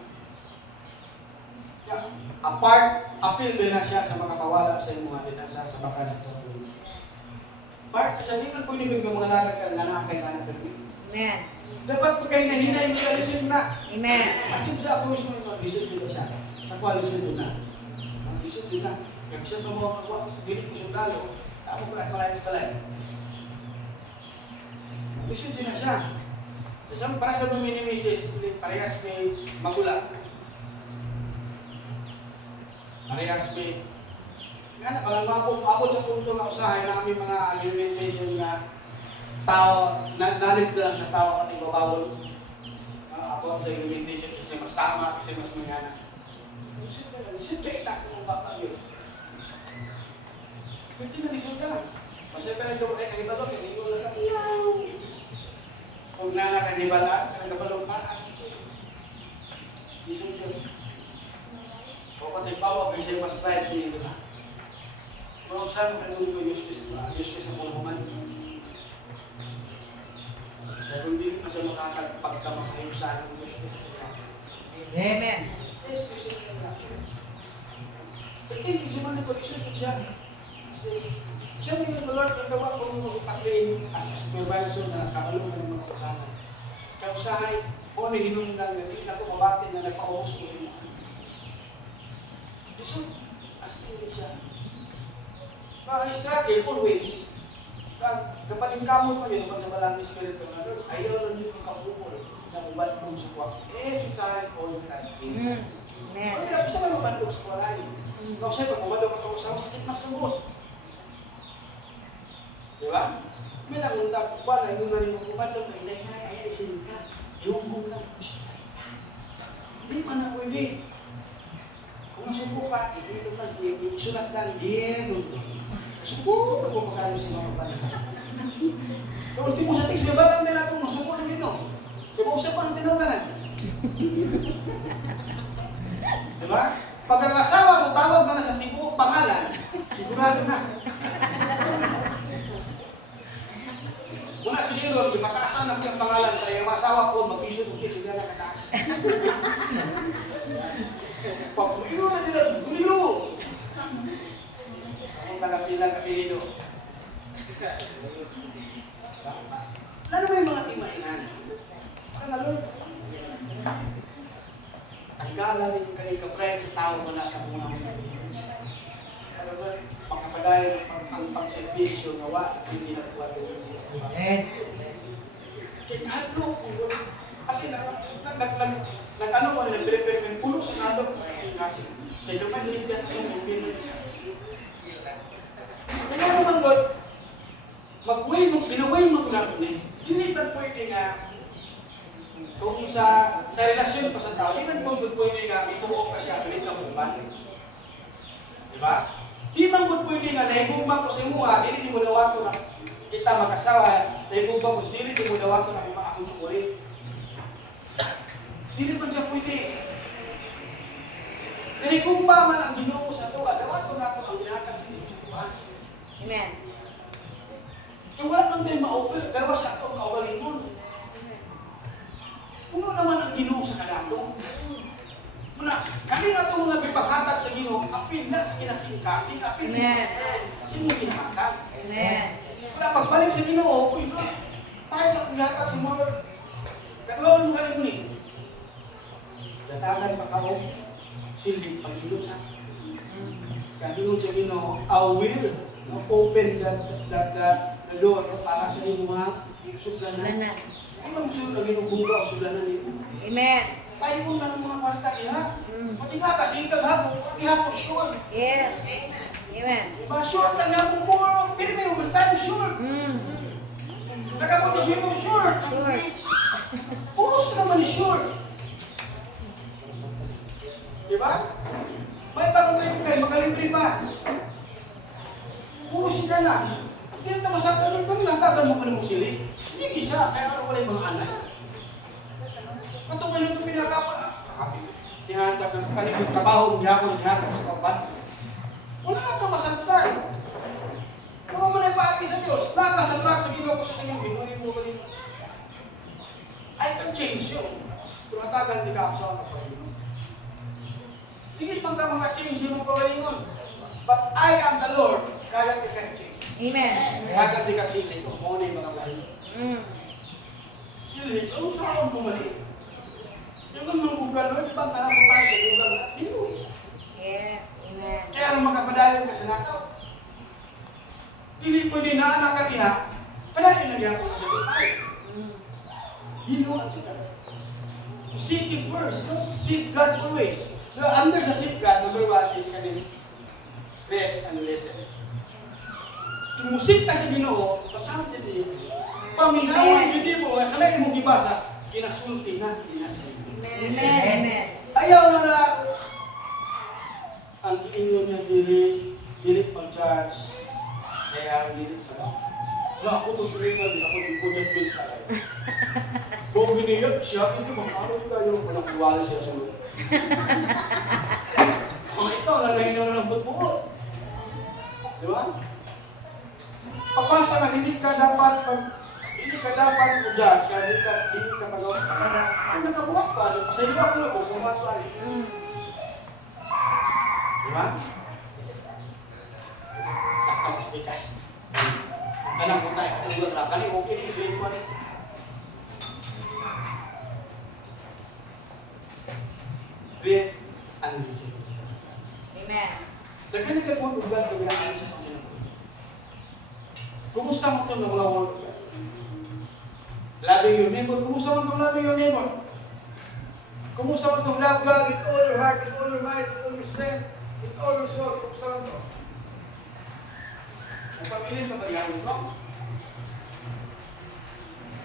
Appeal ba na siya sa makapawala sa iyong mga dinasa sa baka ng Diyos. Part, siya di man pwede kong mga lagag ka na kay anak permit. Amen. Dapat pag kayo nahinay mo ka listen na. Amen. Asim sa ako mismo yung listen din siya. Sa kwa listen din na. Listen din na. Kaya bisa pa mo ako, hindi ko sundalo. Ako ba at malayas palay. Listen din na siya. Para sa mga mini-misis, parehas may magulang. Parehas may nga na, palang abot sa punto na usahay namin mga alimentation nga tao, knowledge na lang sa tao at ibabawal. Abot sa alimentation kasi mas tama, kasi mas mayana. Lisod kayo na kung baka yun. Pwede na lisod ka. Masaya ka lang yung kahibalo, kaya hindi ko lang ka, yaw! Kung nanakanibalaan, kaya nabalong ka, lisod ka. O patay bawa kay siya mas pride siya ito na. Kung saan kayo nung useless sa pulaman. Dahil hindi na siya makakapagkamakayong sa akin useless sa pulaman. Amen. Yes, useless na lang. But hindi siya man nag-condition siya. Kasi siya may yung Lord yung gawa ko yung mag-train as a supervisor na nakakalong ng mga pagkanan. Kausahay, o may hinundan na hindi na ito mabati na nagpaubos ko sa inyo. So, as in siya. Struggle always. Kapag yung kamot mo yun, kapag sa malang espiritu na Lord, ayaw lang yun yung kamukol na mabandong sa kwa. Every time, all the time. Amen. Hindi na, isa ka mabandong sa kwa lain. Kung sa'yo, pag mabandong ka ito sa sakit mas lungkot. Di ba? May nangunta ko ba na yung narin mo mabandong kay Nay, ay isin ka. Yung mo lang. Hindi man na pwede. Kung masubo ka, ihilog lang, isulat lang, ihilog. Subo, ako magkano sa mga pagkakita. Kung ultimo sa text, may batang may natong masubo na gino. Kaya mausap pa ang tinawganan. Diba? Pag ang asawa mo, tawag na sa tibuok pangalan, sigurado na. Muna siguro, mataasan na po yung pangalan, kaya yung asawa ko, mag-isod ko, siguro na kataas. Pag umiyo na sila, gumilo! Ang kanapilang kapilido. Lalo ba yung mga timainan? Parang alon. Tanggalan din kayo ka-friend sa tao mo na sa muna mo. Ano ba? Makapadayan ang pang-servisyo na wa, hindi na kuha doon siya. Kaya kahalo, kasi nag-ano ko nila, pero pulo sa nato, kasi kaya naman siya yung kaya naman God, ginaway mo natin eh. Hindi ba pwede nga, kung sa relasyon pa sa tao, hindi ba pwede nga ituok ka siya, pilit ka bukan? Diba? Di ba pwede nga, nahigugma ko sa imo ha, hindi mo nawa ko na kita mag-asawa, nahigugma ko sa hindi mo nawa ko na mga akong tsukurin. Hindi ba siya pwede? Nahigugma man ang Ginoo sa ito, dapat ko na ako ang ginatag sa inyo tsukuran. Amen. Kung wala nang tayo ma-offer, gawa sa ito ang kaugalingon. Puno naman ang Ginoo sa kadato. Muna, kami na ito mga ipaghatag sa Ginoo, apil na sa kinasingkasing, apil na sa inyong ginhatag. Amen. Muna, pagbalik sa Ginoo, uy, no, tayo sa paghatag sa mga kadulaan mo kayo ni. Datagan pa kao, silhig pag-ilog sa kanilong sa Ginoo, I will open the door para sa iyong mga suglanan. Ay, magsusunod ang inubuga ang suglanan nito. Amen. Tayo mo na ng mga kwarta niya. Pati nga kasi kaghapon, gihapon sure. Yes. Amen. Diba, sure lang gihapon po. Pero may overtime, sure. Nakapunta siya mo, sure. Sure. Puros naman ni sure. Diba? May bago kayo, makalibre pa. Puro siya na. Hindi na masakta doon kang lantagan mo pa ng sili. Hindi kisa, kaya ano wala yung mga anak. Katong yung pinagapa, nihatag ng kanibig trabaho, nihatag sa kapat. Wala na ito masaktan. Kung mo na ipaagi sa Diyos, nakasatrak sa Ginoo ko sa inyong Ginoo mo ba dito? I can change you. Kung hatagan di ka ako sa mga Panginoon. Hindi pang ka mga change yung mga Panginoon. But I am the Lord, kaya di ka change. Amen. Kaya di ka sila ito, mo na yung mga Panginoon. Sila, ang saan ko mali? Yung mga bugal, di ba parang tayo sa bugal na, dinuwi siya. Yes. Amen. Kaya ang magkapadayon ka sa nato, hindi pwede na anak ka diha, padayon na diha ko sa tayo. Hinuan kita. Seek Him first, no? Seek God always. No, under sa seek God, number one is kanin, read and listen. Kung musik ka sa Ginoo, pasahan din niyo. Paminawan yun mo, kalain mo gibasa, kinasulti na, kinasig. Amen. Amen. Ayaw na ang inyo niya dili pag-judge, kaya dili talaga. Wala ako to suringan, ako di ko dyan feel talaga. Kung giniyap siya, ito makaro tayo, walang iwala siya sa ulo. ikaw lang na ng buot. Di ba? Pagpasa ka, hindi ka dapat judge, hindi ka pagawa. Kung nakabuhat ka, pasaylo ako lang, buhat ka. Di ba? Nakapag bigas. Ang tanang ko tayo, katulad na, kani okay ni Grade 1. Great and listen. Amen. Daghan ka po ugat ng ginaan sa Panginoon. Kumusta mo ito ng mga word of God? Loving your neighbor. Kumusta mo itong loving your neighbor? Kumusta mo itong love God with all your heart, with all your mind, with all your strength, with all your soul? Kumusta mo ito? Ang pamilya ka ba yan ito?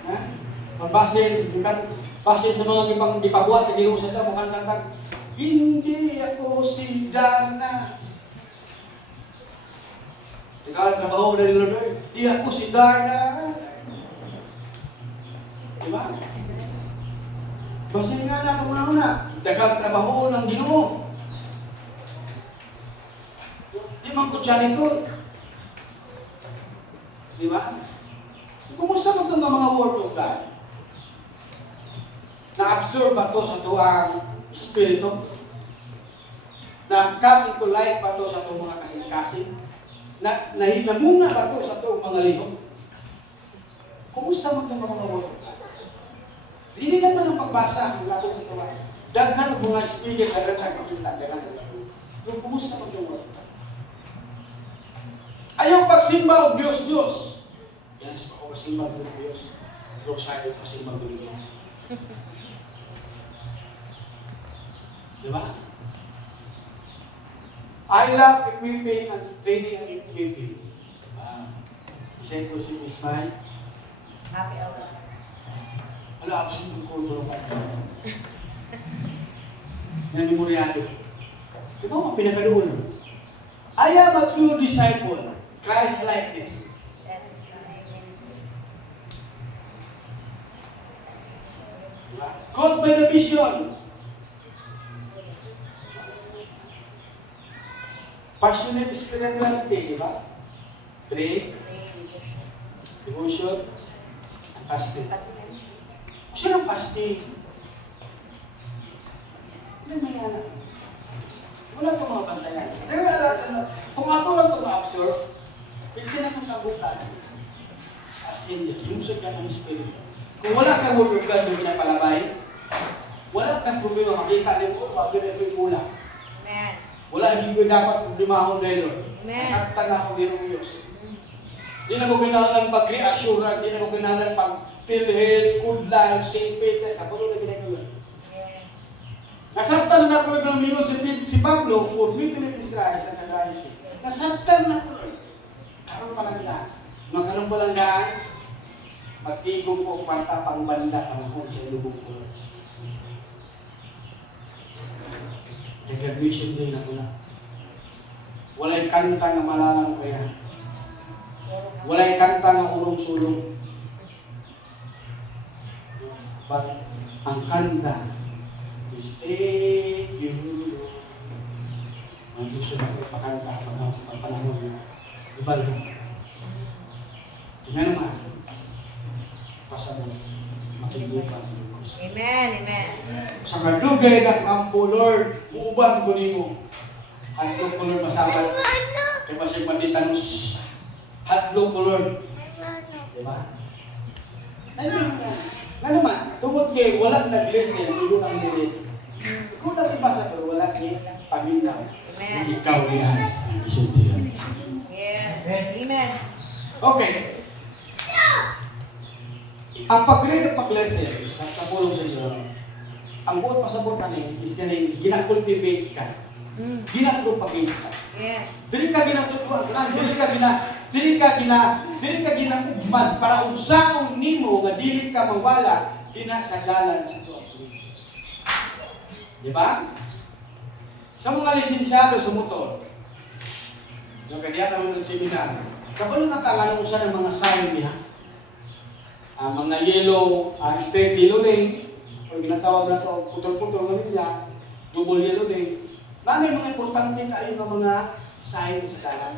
Ha? Basin sa mga ipabuhat sa Ginoo sa ito, mukhang kantang, hindi ako si Dana. Ikaw, trabaho na nila doon. Hindi ako si Dana. Diba? Basin nga na, una-una. Dagang trabaho ng Ginoo. Di man ko dyan ito. Diba? Kumusta mo itong mga word of God? Na-absorb ba ito sa tuwang espiritu? Na-come into life ba ito sa itong mga kasing-kasing? Namunga ba ito sa itong mga lihok? Kumusta mo itong mga word of God? Hindi naman ang pagbasa ang labot sa tuwa. Daghan ang mga spirit, daghan sa kakita, daghan ang labot. Pero kumusta mo itong word of God? Ayaw pagsimba o Diyos. Yes, ako pasimba ng Diyos. Rosario, pasimba ng Diyos. Diba? I love equipping and training and equipping. Isa po si Miss Mai. Happy hour. Wala, absent yung kulturo pa ito. Yan, memoryado. Diba mo, pinakadoon. I am a true disciple. Christ-likeness. Diba? Called by the vision. Passionate spirituality, di ba? Pray, devotion, and fasting. Siya ang fasting. Hindi may anak. Wala itong mga pantayan. Kung ato lang itong ma-absorb, hindi na itong kabukas. As in, ilusog ka ng Espiritu. Kung wala kang word of God na pinapalabay, wala kang problema. Makita din po, wag yun ito'y kulang. Amen. Wala, hindi ko dapat problemahon dahil Lord. Amen. Nasaktan ako din ng Diyos. Hindi na ko kailangan pag-reassurance, hindi na ko kailangan pag-PhilHealth, Good Life, St. Peter, kapalo na ginagawa. Yes. Nasaktan na ako ng mingon si Pablo, for me to live is Christ, and Christ. Nasaktan na ako. Karoon pa lang daan. Magkaroon pa lang daan, magtigong po kwanta pang banda ang hon sa ilubog ko. Graduation day na ko na. Wala'y kanta na malalang kaya. Wala'y kanta na urong-sulong. But ang kanta is thank you, Lord. Ang gusto na ko pakanta pag panahon niya. Iba lang. Tingnan naman. Pasabot. Makibukan. Amen. Amen. Sa kadugay na kampo, Lord, muuban ko nimo. Hadlok ko, Lord, masabat. Kaya basig matitanos. Hadlok ko, Lord. Diba? Ano naman, tungkol kay walang nag-listen, iyon ang nilit. Kung nabibasa ko, wala kay paminaw. Amen. Ikaw niya, isulti yan. Yes. Amen. Okay. Ang pag-grade at pag-lesson sa pulong sa iyo, ang buot pasabot natin is ganing gina-cultivate ka. Gina-propagate ka. Yes. Dili ka ginatutuan, dili ka ginaugmad para unsaon nimo nga dili ka mawala dinasagalan sa tuwa. Di ba? Sa mga lisensyado sa motor, yung kanya naman ng seminar, kapag natangan usa ng mga sign niya, mga yellow, straight yellow lane, o ginatawag na ito, putol-putol na nila, double yellow lane, Nanay mga importante kayo ng mga sign sa dalan.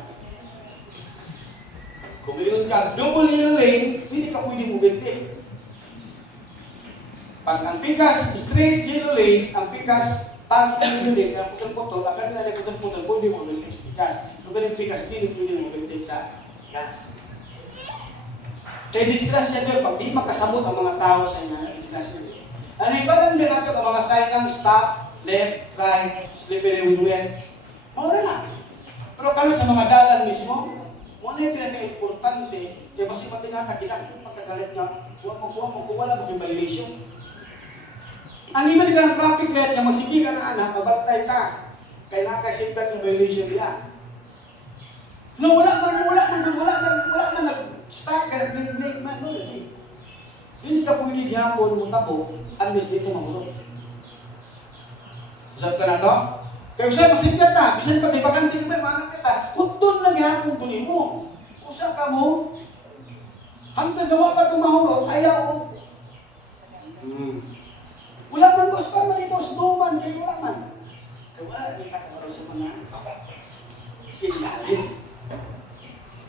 Kung mayroon ka double yellow lane, hindi ka pwede mobility. Pag ang pikas straight yellow lane, ang pikas tag yellow lane, kaya putol-putol, agad nila na putol-putol, pwede mobility sa pikas. Kung ganun pikas, hindi pwede mobility sa gas. Kaya disgrasya doon, pag di makasamot ang mga tao sa inyo, disgrasya doon. Ano iba lang din natin ang mga sign ng stop, left, right, slippery wheel. Mawala na. Pero kano sa mga dalan mismo, wala yung pinaka-importante, kaya basi matingata, kinakit matagalit nga, wala mo yung violation. Ang iba ka ng traffic light na magsigi ka na anak, mabantay ka, kaya nakasipat ng violation niya. No, wala man nag-stop ka, nag-blink man, no, hindi. Hindi ka pwede gihapon mo tabo, unless dito mahulog. Isang ka na to? Kaya usay masigkat na, bisan pag ibakante ka may manang kita, hutun na gihapon kunin mo. Usa ka mo, hangtang gawa pa tumahulog, ayaw. Wala man boss pa, mali boss, duman, kayo wala man. Kaya wala, hindi ka kamaro sa mga sinyalis.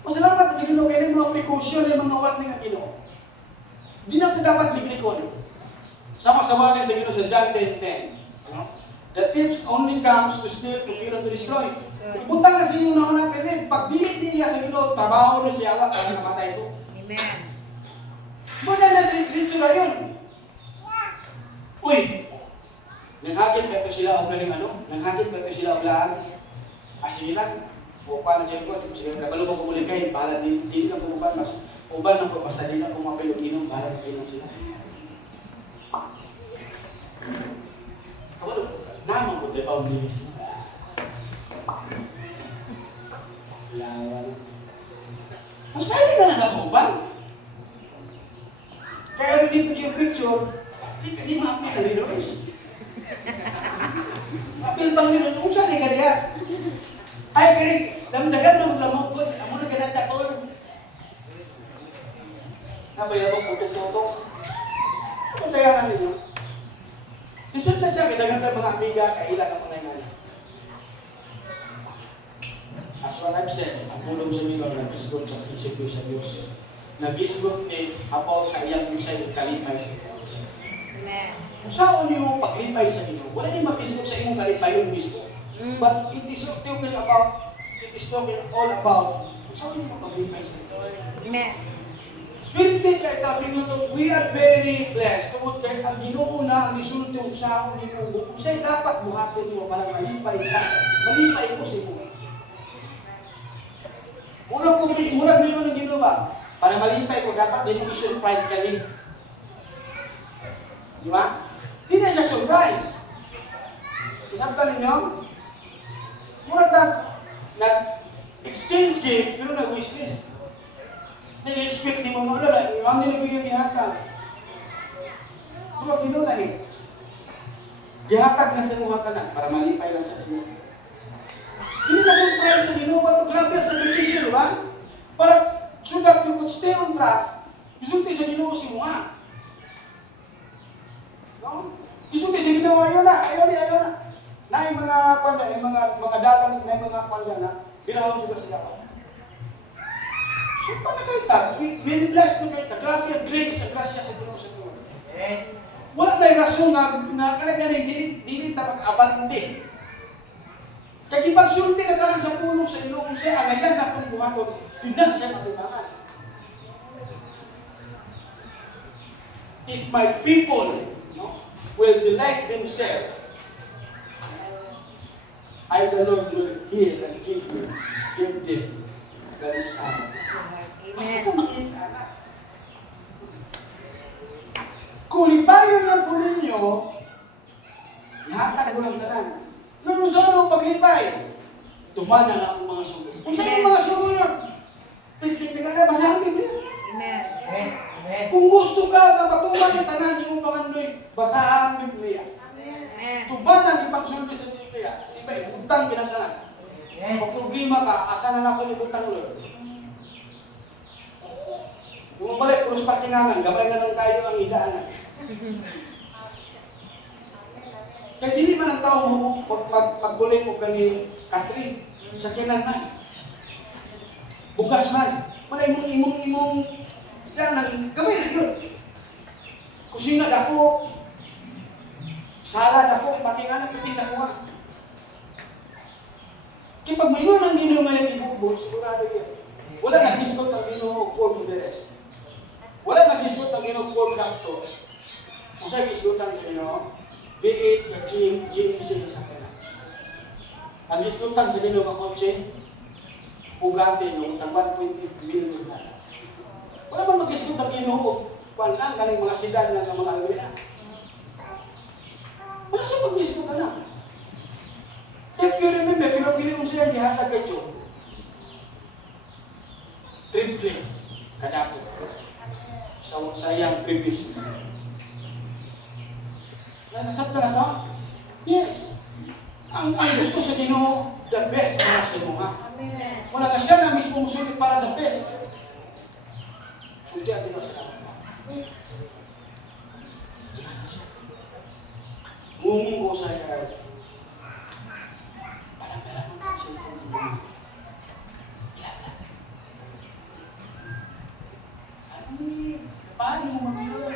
Pasalamat sa Ginoo kaya ng mga precaution ng mga warning ng Ginoo. Di na ito dapat liblikon. Sama-sama din sa Ginoo sa John 10:10. The thief only comes to steal, to kill, and to destroy. Ibutang na sa inyo na unang pinrin. Pag dili niya sa Ginoo, trabaho rin siya para namatay ko. Amen. Muna na diretso na yun. Uy! Nanghagit ba ito sila o galing ano? Nanghagit ba ito sila o lahat? Sige lang. Buka na siya ko. Sige, kabalo mo kumulikay. Bahala din ka pumukan. Mas uban na po. Basta din na pumapilog inom. Bahala na inom sila. Kabalo po. Naman po tayo pa umilis na. Lawa na. Mas pwede ka na nakauban. Kaya rin picture, di maapil ka rin doon. Apil bang rin doon, kung saan ka diya? Ay, kaya damdagan na maglamang ko, amo na ganang katol. Napay lamang putok-putok. Ano kaya namin yun? Isip na siya, kitaganda mga amiga, kailan ako na nga. As what I've said, ang pulong sa Ginoo nag-isgot sa prinsipyo sa Diyos. Nag-isgot ni about sa iyang usay kalipay sa Ginoo. Amen. Kung saan niyo paglipay sa Ginoo, wala niyo mag-isgot sa inyong kalipay yun mismo. But it is talking all about kung saan niyo paglipay sa Ginoo. Amen. Swerte kay Tabingon, we are very blessed. Tungkol kay ang Ginoo na ang isulti kung saan ni Mungu. Kung sa'yo dapat buhaton mo para malipay ka. Malipay ko sa imo. Murag niyo ng Ginoo ba? Para malipay ko, dapat din mo i-surprise ka rin. Di ba? Di na siya surprise. Isabtan ninyo? Murag nag-exchange gift, pero nag-wishlist. Nag-expect ni mo, wala, ang nilagay yung gihatag. Pero pinulahin. Gihatag na sa mga tanan para malipay lang siya sa inyo. Hindi na surprise sa Ginoo, but grabe ang sakripisyo, ba? Para so that you could stay on track, isulti sa Ginoo si mga. No? Isulti sa Ginoo, ayaw na. Na yung mga kwanda, yung mga dalan, na yung mga kwanda na, binahon juga sa dapat. So, paano kayo ta? Very blessed na kayo ta. Grabe ang grace, ang grasya sa Ginoo sa Ginoo. Wala na yung rason na kanagaling, dili ta mag-abante. Kaya ipagsulti na talang sa pulong sa Ginoo kung siya angayan na itong buhaton, hindi siya matubangan. If my people will delight themselves, I, the Lord, will heal and give them the desire. Basta ka makita na. Kung lipayon lang po ninyo, ihatag mo lang tanan. Nung sa ano paglipay, tumana na ang mga sugo. Kung saan yung mga sugo nyo, tignan na, basahan ang Biblia. Amen. Kung gusto ka na patuman yung tanan, yung pangandoy, basahan ang Biblia. Amen. Tumana ang ipagsulbi sa Biblia. Iba, ibutang kinatanan. Pag problema ka, asa na ako ibutang Lord. Kung balik, puros parkingangan, gabay na lang tayo ang hidaanan. Kaya dili man ang tao mo pagbuling mo kani Katri sa kinan man. Bugas man. Manay imong yan ang gamay na yun. Kusina dako. Sala dako, pati nga nagpiting dako nga. Kaya pag mayroon ang Ginoo ngayon ibubol, sigurado yun. Wala nag-discount ang Ginoo for Everest. Wala nag-discount ang Ginoo for Dacto. Kung sa'yo discountan sa Ginoo, V8 at GMC sa kanya. Ang discountan sa Ginoo ang kotse, Bugatti no, tag 1.8 million na. Wala bang mag-discount ang Ginoo kung lang galing mga sedan ng mga alwina? Wala siya mag-discount na. If you remember, pinapili mo siya dihatag kay Job. Triple kadako sa sayang previous. Nasabta na to? Yes. Ang gusto sa Ginoo, the best para sa imo ha. Amen. Wala ka siya na mismo musulit para the best. Sulit din sa lahat. Mungin ko sa iyo. Pala mo sa iyo. Paano mo mamilon?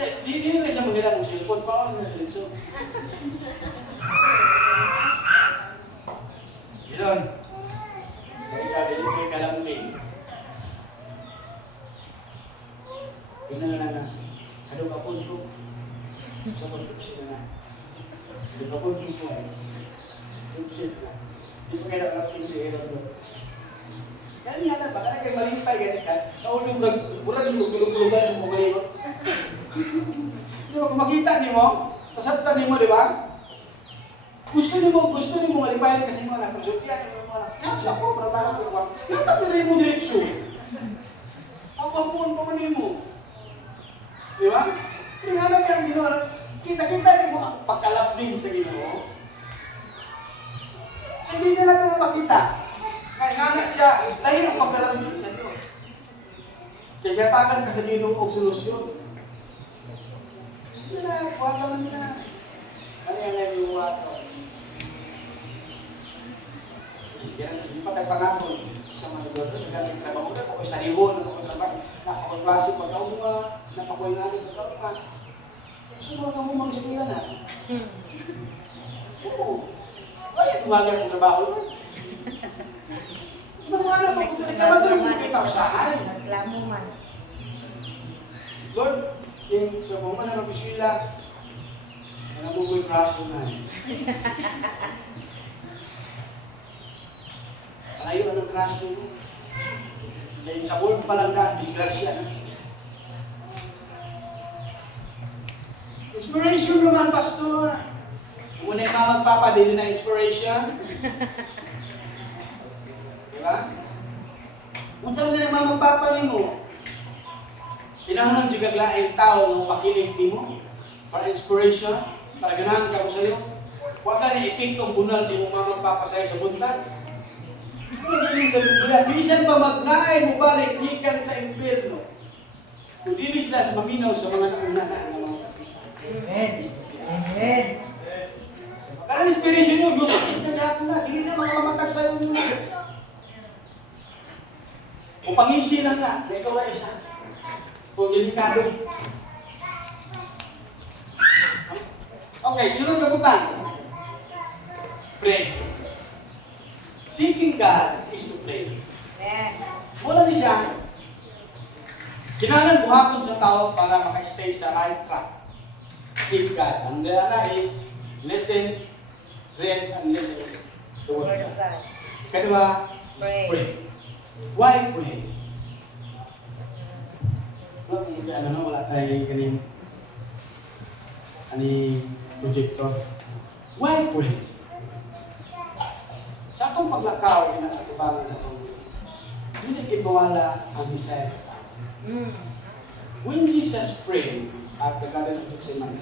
Hindi na siya maganda mong cellphone. Paano na rin so? Milon. Kaya kalambing. Yun na lang na. Ano ka punto? Sa punto siya na. Ano ka punto ko ay? Punto siya na. Hindi ko kaya nakalapin si Aaron doon. Yan yan na ba? Kaya kayo malimpay ganit ka. Naulong burad mo, tulog-tulugan mo maligot. Di ba, kung makita niyo mo, masabtan niyo mo, di ba? Gusto niyo mo malimpayan kasi mo anak, konsultiyan niyo mo anak. Yan, siya po, para bakit ko ba? Yan, rin mo diretso. Ang pampuan pa man mo. Di ba? Pinahanap yung Ginoo. Kita-kita niyo mo ang pagkalapling sa Ginoo. Sabihin na natin na makita. Kaya nga siya, lahin ang pagkalapling sa Ginoo. Kaya gatakan ka sa Ginoo og solusyon. Sige na, kuha naman na. Ano yung yung wato? Sige na, sige pa tayo pangaton sa mga lugar. Nagaling trabaho na, pakoy sa rihon, pakoy trabaho, napakoy klase pagkaunga, napakoy nalit pagkaunga. Subukan ka mo mga eskwela na. Oo. Kaya tumagal ang trabaho nun. Ibang mga anak, pagkaunga mo kita usahan. Reklamo man. Lord, yung trabaho mo na mag-eskwela, ano mo ko yung classroom na. Malayo ang classroom mo. Kaya sa board pa lang na, disgrasya na. Inspiration naman, Pastor. Muna yung mga magpapa, din na inspiration. Diba? Kung saan na yung mga magpapa mo, pinahangang juga laing tao ng pakinig mo para inspiration, para ganahan ka mo sa'yo. Huwag ka na ipiktong bunal sa iyong mga magpapasaya sa buntag. Nagiging sa Biblia, bisan pa magnaay mo balik, gikan sa impyerno. Kung dinis na sa maminaw sa mga nauna na ang mga kapita. Amen. Amen. Karang inspiration nyo, Diyos is na gahapon na. Hindi na mga mamatag sa'yo nyo. O pangisi lang na ikaw na isa. Kung delikado. Okay, sunod na butang. Pray. Seeking God is to pray. Amen. Mula ni siya, kinahanglan buhaton sa tao para maka-stay sa right track. Seek God. And the other is listen, read, and listen the word Word of of God. God. Kadua is Pray. pray. Why pray? No, wala tayo ganing projector. Why pray? Sa atong paglakaw, sa tubangan sa atong hindi kinawala ang desire sa tao. When Jesus prayed at the Garden of Gethsemane,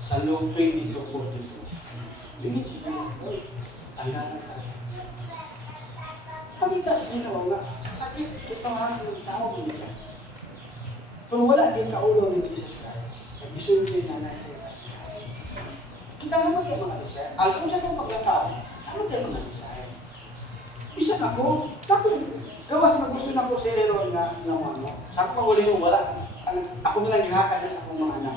sa Luke 22:42, yun Jesus, oy, tanggalan tayo. Pagkita sa ginawa nga, sakit ito nga ng tao din siya. Kung wala din kaulo ni Jesus Christ, pag-isulti na na sa kasi. Kita naman kayo mga desire. Kung sa itong paglakaw, ano kayo mga desire? Isa na ko, tapos gawas na gusto na ko si Aaron nga ano. Sa akong panguli mo, wala. Ako nilang gihakad na sa akong mga anak.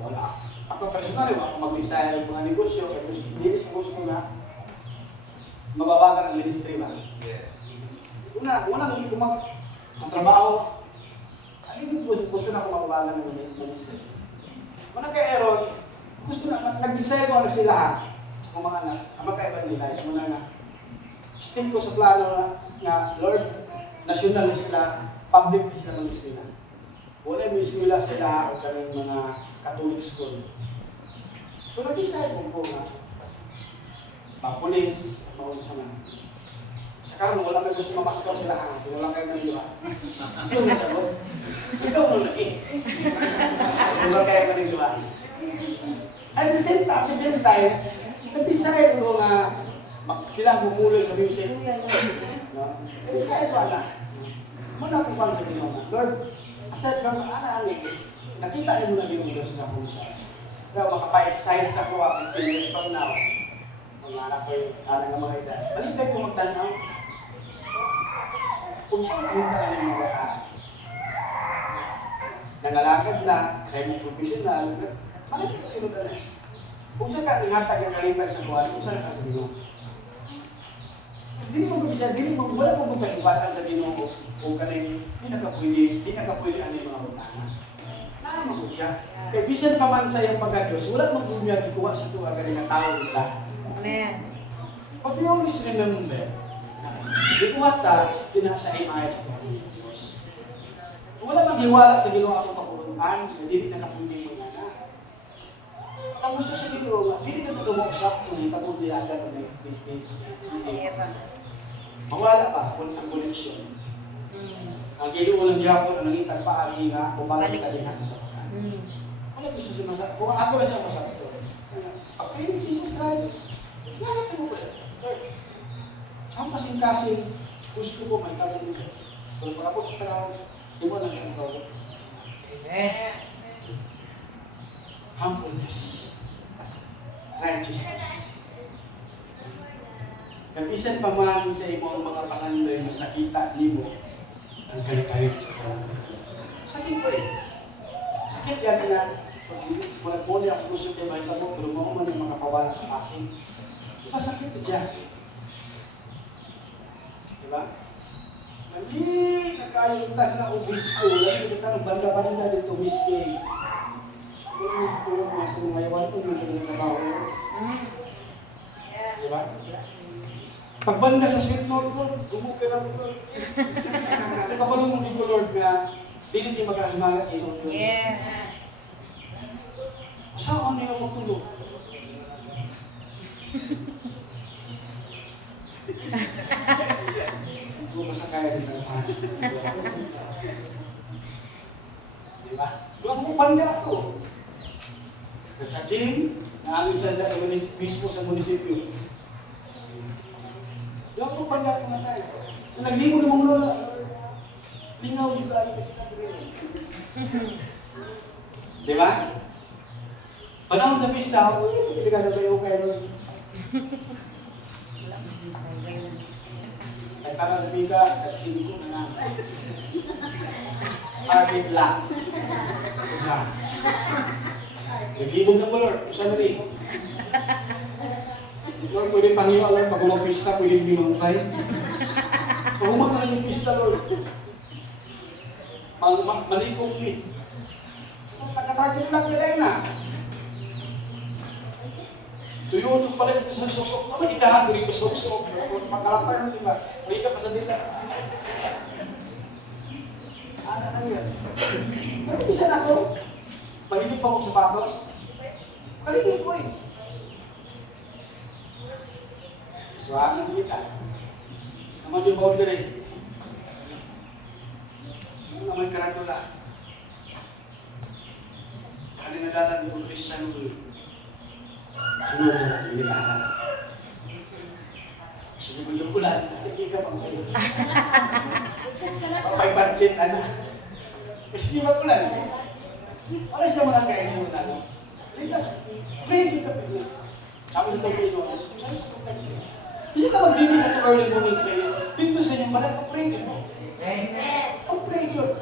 Wala. Ako personal, ako mag-desire ng mga negosyo, kasi hindi gusto ko na mababagan ang ministry ba? Yes. Una sa trabaho, ano yung gusto na ako mababagan ng ministry? Mana kay Aaron, gusto na, nag-desire ko na sila sa mga anak, ang magka-evangelize mo na nga. Stick ko sa plano na Lord, national sila, public sila ng eskwela. Wala yung eskwela sila o kaming mga Catholic school. So nag-decide ko nga, mapulis, maunsa na. Sa karon wala may gusto mamaskal sila ha, wala kayo maniliwa. Ito nga sagot. Ikaw mo na eh. Wala kayo maniliwa. At the same time, nag-decide ko nga sila bumuloy sa music. No? Nag-decide ko na. Muna akong pan sa Ginoo. Lord, aside from ana-ani, nakita niyo na Ginoo Diyos na kung saan. Kaya makapa-excite sa kuha 15 years from now. Mga anak ko yung nga mga edad. Malibay ko magtanaw. Kung saan kita na yung mga nangalakad na, kaya mo professional, malibay ko yung dala. Kung saan ka ihatag ang kalibay sa kuha, kung saan ka sa Ginoo. Dili mo bisa, wala mo pagkatiwalaan sa Ginoo o kaning di nakapwede ano yung mga utana. Naman ko siya. Kaya bisan pa man sa iyang pagka-Diyos, wala mong bumiyag ikuha sa tuwa galing na tao nila. Amen. But we always remember, ikuha ta, dinasa imay sa Panginoon Diyos. Kung wala maghiwala sa Ginoo akong kapulungan, na dili nakapwede mo na na. Ang gusto sa Ginoo, dili ka mag-uusap kung hitapong nilagan ni mawala pa kung ang koneksyon. Ang Ginoo lang gyapon ang nangitag paagi nga bumalik ka din sa pagkain. Ano gusto siya masabi? Kung ako lang siya masabi to. Pag-pray ni Jesus Christ, nangat mo ko yan. Ang kasing-kasing gusto ko may tawag nito. Kung pag-apot sa tao, di mo lang yung tawag. Amen. Humbleness. Righteousness. Kapisan pa man sa imong mga pangandoy, mas nakita nimo ang kalikayot sa Diyos. Sakit ko eh. Sakit yan na, pag mo niya ako gusto kayo makita mo, pero mo man yung makapawala sa pasing. Diba sakit dyan? Diba? Mali, nakayuntag na ubis ko. Lagi kita ng banda-banda dito, whiskey. Puro mga sumayawan ko, mga nabaho. Diba? Pagbanda sa sweet note ko, gumukay lang ko. Nagkabalong mo ni ko, Lord, nga hindi niya magkahimagat Ginoo Diyos. Yes. Saan niya magtulog? Kung basta kaya rin ng pahan. Diba? Doon mo banda ito. Sa gym, naangin sa mismo sa munisipyo. Doon mo banda ito na tayo. Kung nagligo na mong lola, lingaw juga ay kasi natin. Diba? Panahon sa pista, hindi ka na kayo kayo. Nagtara sa bigas, nagsindi ko na lang. Parabit lang. Diba? Naglibog na ko, Lord. Saan na rin? Lord, pwede pangyo, Lord. Pag umag-pista, pwede binungkay. Pag umag na yung pista, Lord. Malikong ni. Taga-target lang nila na. Tuyo ito pala dito sa sosok. Naman itahan ko dito sa sosok. Makalapay ang diba? May ka pa sa dila. Ano na yun? Pero bisa na ako. Mahilig pa akong sapatos. Kaligin ko eh. Suwanan kita. Naman yung boundary. Ano naman karatula? Ano nga dalan ng Christian mo? Sunod na lang, hindi ka. Sige mo yung ulan, hindi ka pang kayo. Papay budget, ano? Kasi di matulan. Wala siya mga kaya sa mga Lintas, pray yung kapit. Sabi sa Pino, sabi sa kapit. Kasi na magbibig sa early morning prayer, dito sa inyong malag, pray din mo. Pag-pray yun.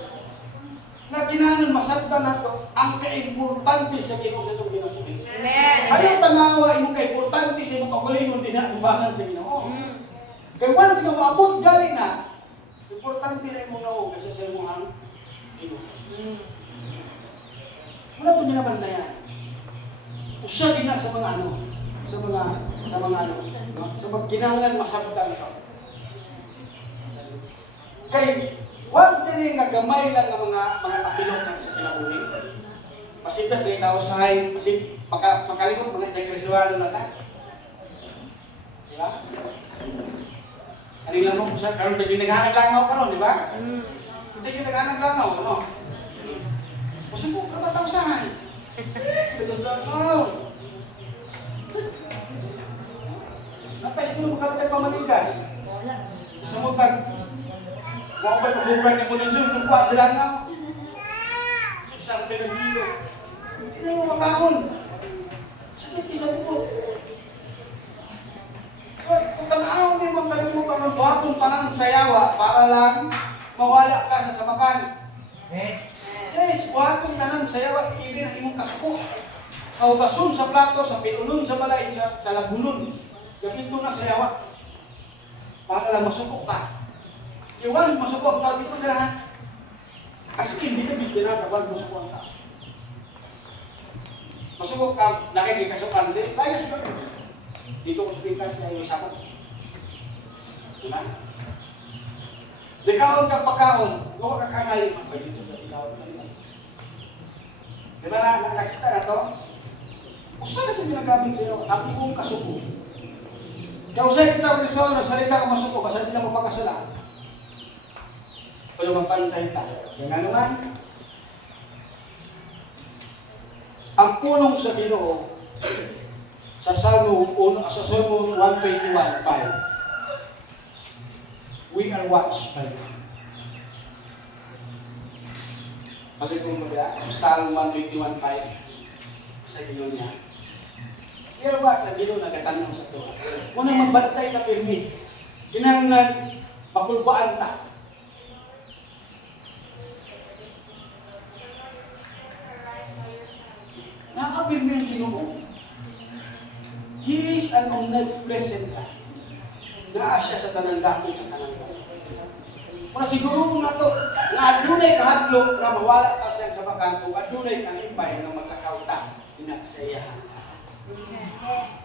Na ginanon masabda na to, ang kaimportante sa Ginoo sa itong Ginoo. Amen. Ayaw tanawa, imong kaimportante sa imong kaugalingon, dinatubangan sa Ginoo. Kaya once nga maabot gali na, importante na imong nauog kasi sa imong ang Ginoo. Wala ito binabantayan. Usya din na sa mga ano, sa mga ano, no? Sa mga kinahanglan masabtan ito. Kay once din nga gamay lang ang mga kapilok na sa kinabuhi. Masibad na tao sa hay, kasi makalimot mga Kristiano na ta. Di ba? Kanila mo sa karon pwede naghanap langaw karon, di ba? Hindi ka naghanap langaw, ano? Masubok ka ba tao sa hay? Langaw. Napay siguro magkapatid pamanigas. Isa mo tag wala pa pagbukan ni mo ng Diyon, tugwa sa langaw. 600 ng kilo. Hindi na mo makahon. Sakit isa bukot. Kung tanaw ni mo kalimutan ng buhatong panang sayawa para lang mawala ka sa sabakan. Yes, buhatong tanang sayawa, ibig ang imong kasuko. Sa hugason, sa plato, sa pinunon, sa balay, sa lagunon. Gapit mo na sayawa. Para lang masuko ka. Iwan, masuko ang tao, di mo nalahan. Kasi hindi na bigyan na, tawag masuko ang tao. Masuko ka, nakikikasukan din, layas ka. Dito ko sa Pilipinas, kaya yung isapot. Diba? Di kaon ka pagkaon, gawa ka kangayon, pwede dito ka ikaon ka nila. Diba na, nakita na to? Usa na sa ginagamit sa'yo, ang iyong kasuko. Kaya usay kita, Kristo, nagsalita ka masuko, kasi hindi na magpakasala. Pero mapantay tayo. Kaya nga naman, ang punong sa Ginoo sa Salmo 121:5, we are watched by God. Pagkakong mo ba? Psalm 121:5 sa Ginoo niya. We are watched, ang Ginoo nagatanong sa tuwa. Munang magbantay na pirmi. Kinahanglan, makulbaan ta. Nakakapirmi ang Ginoo. He is an omnipresent God. Naa siya sa tanang dakot sa tanang dakot. Kung siguro nga to, na adunay kahadlok na mawala ka sa sabakan, kung adunay kanimpay na maglakaw ta, inaksayahan ka.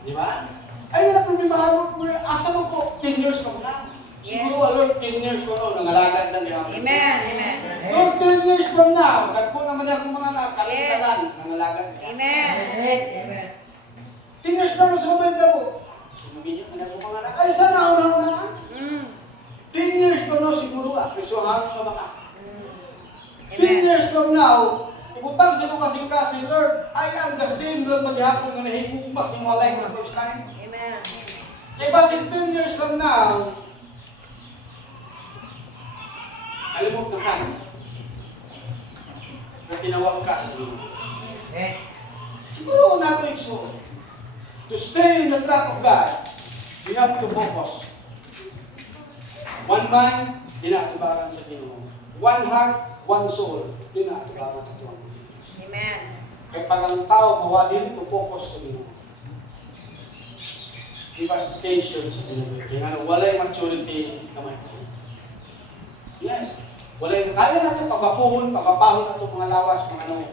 Di ba? Ay, na problema mo, asa mo ko 10 years from now. Siguro aloy 10 years from now, nangalagad na niya. Amen. Amen. Kung 10 years from now, nagpo naman niya kung mga nakalintanan, nangalagad na niya. Amen. 10 years from now, sa momento ko, sinubinyo ka na kung mga ay, sana una-una. 10 years from now, siguro prisuhan mo ba ka? 10 years from now, ibutang sa mga kasing-kasing, Lord, I am the same Lord maghihapon na nahigugmas yung mga life na first time. Amen. Kaya bakit 10 years from now, kalimot na ka na tinawag ka sa iyo. Siguro nato ito, to stay in the track of God, we have to focus. One mind, dinatubaran sa Ginoo. One heart, one soul, dinatubaran sa Tuhan. Amen. Kaya pag ang tao mawali to focus sa Ginoo. Give us patience sa Ginoo. Kaya nga walay maturity na may Ginoo. Yes. Walay kaya na ito pagpapuhon na ito mga lawas, mga ano.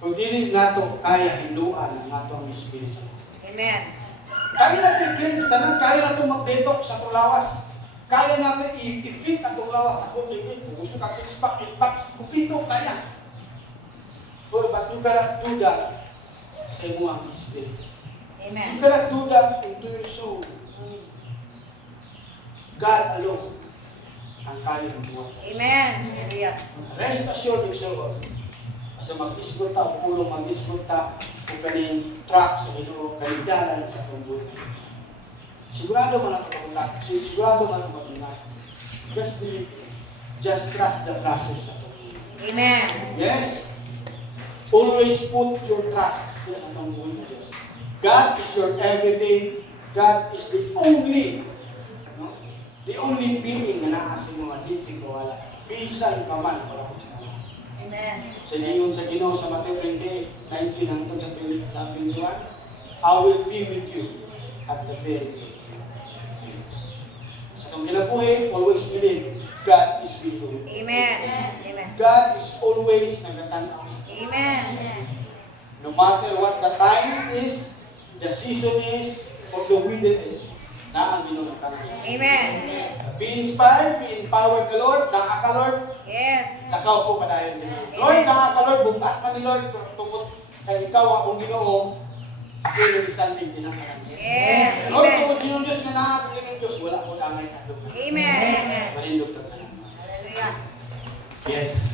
Kung hindi na ito kaya hinduan ang atong espiritu. Amen. Kaya natin i-cleanse tanan, kaya natin mag-detox sa itong lawas. Kaya natin i-fit ang itong lawas. Ako, kung gusto ka 6-pack, 8-packs, kumplito, kaya. But you cannot do that sa iyong spirit. Amen. You cannot do that into your soul. God alone ang kaya ng buwan. Amen. Hallelujah. Rest assured, Lord. Kasi mag-isgot ta, o pulong mag-isgot ta, kung kaning track sa Ginoo, kaligdalan sa itong buhay ng Diyos. Sigurado man ang kapunta, sigurado man ang matunay. Just believe, just trust the process sa itong buhay. Amen. Yes. Always put your trust in ang buhay ng Diyos. God is your everything. God is the only, no? The only being na naa sa mga liting kawala. Bisan ka man, wala ko sa mga. Amen. Sa ingon sa Ginoo sa Mateo 28:19 hangtod sa 21, I will be with you at the very end. Sa kang kinabuhi, always believe God is with you. Amen. Amen. God is always nagatanaw sa iyo. Amen. No matter what the time is, the season is, or the weather is, na ang Ginoo nagtanaw sa iyo. Amen. Be inspired, be empowered ka Lord, naka ka Lord, Yes. nakaw po padayon din. Lord, naka ka Lord, bugat man ni Lord, tungkol kay ikaw ang akong Ginoo, ako yung isang din pinakalan sa iyo. Yes. Lord, Amen. tungkol Ginoo Diyos nga naa ang Ginoo Diyos, wala ko damay ka doon. Amen. Amen. Malindog ka na lang. Hallelujah. Yes.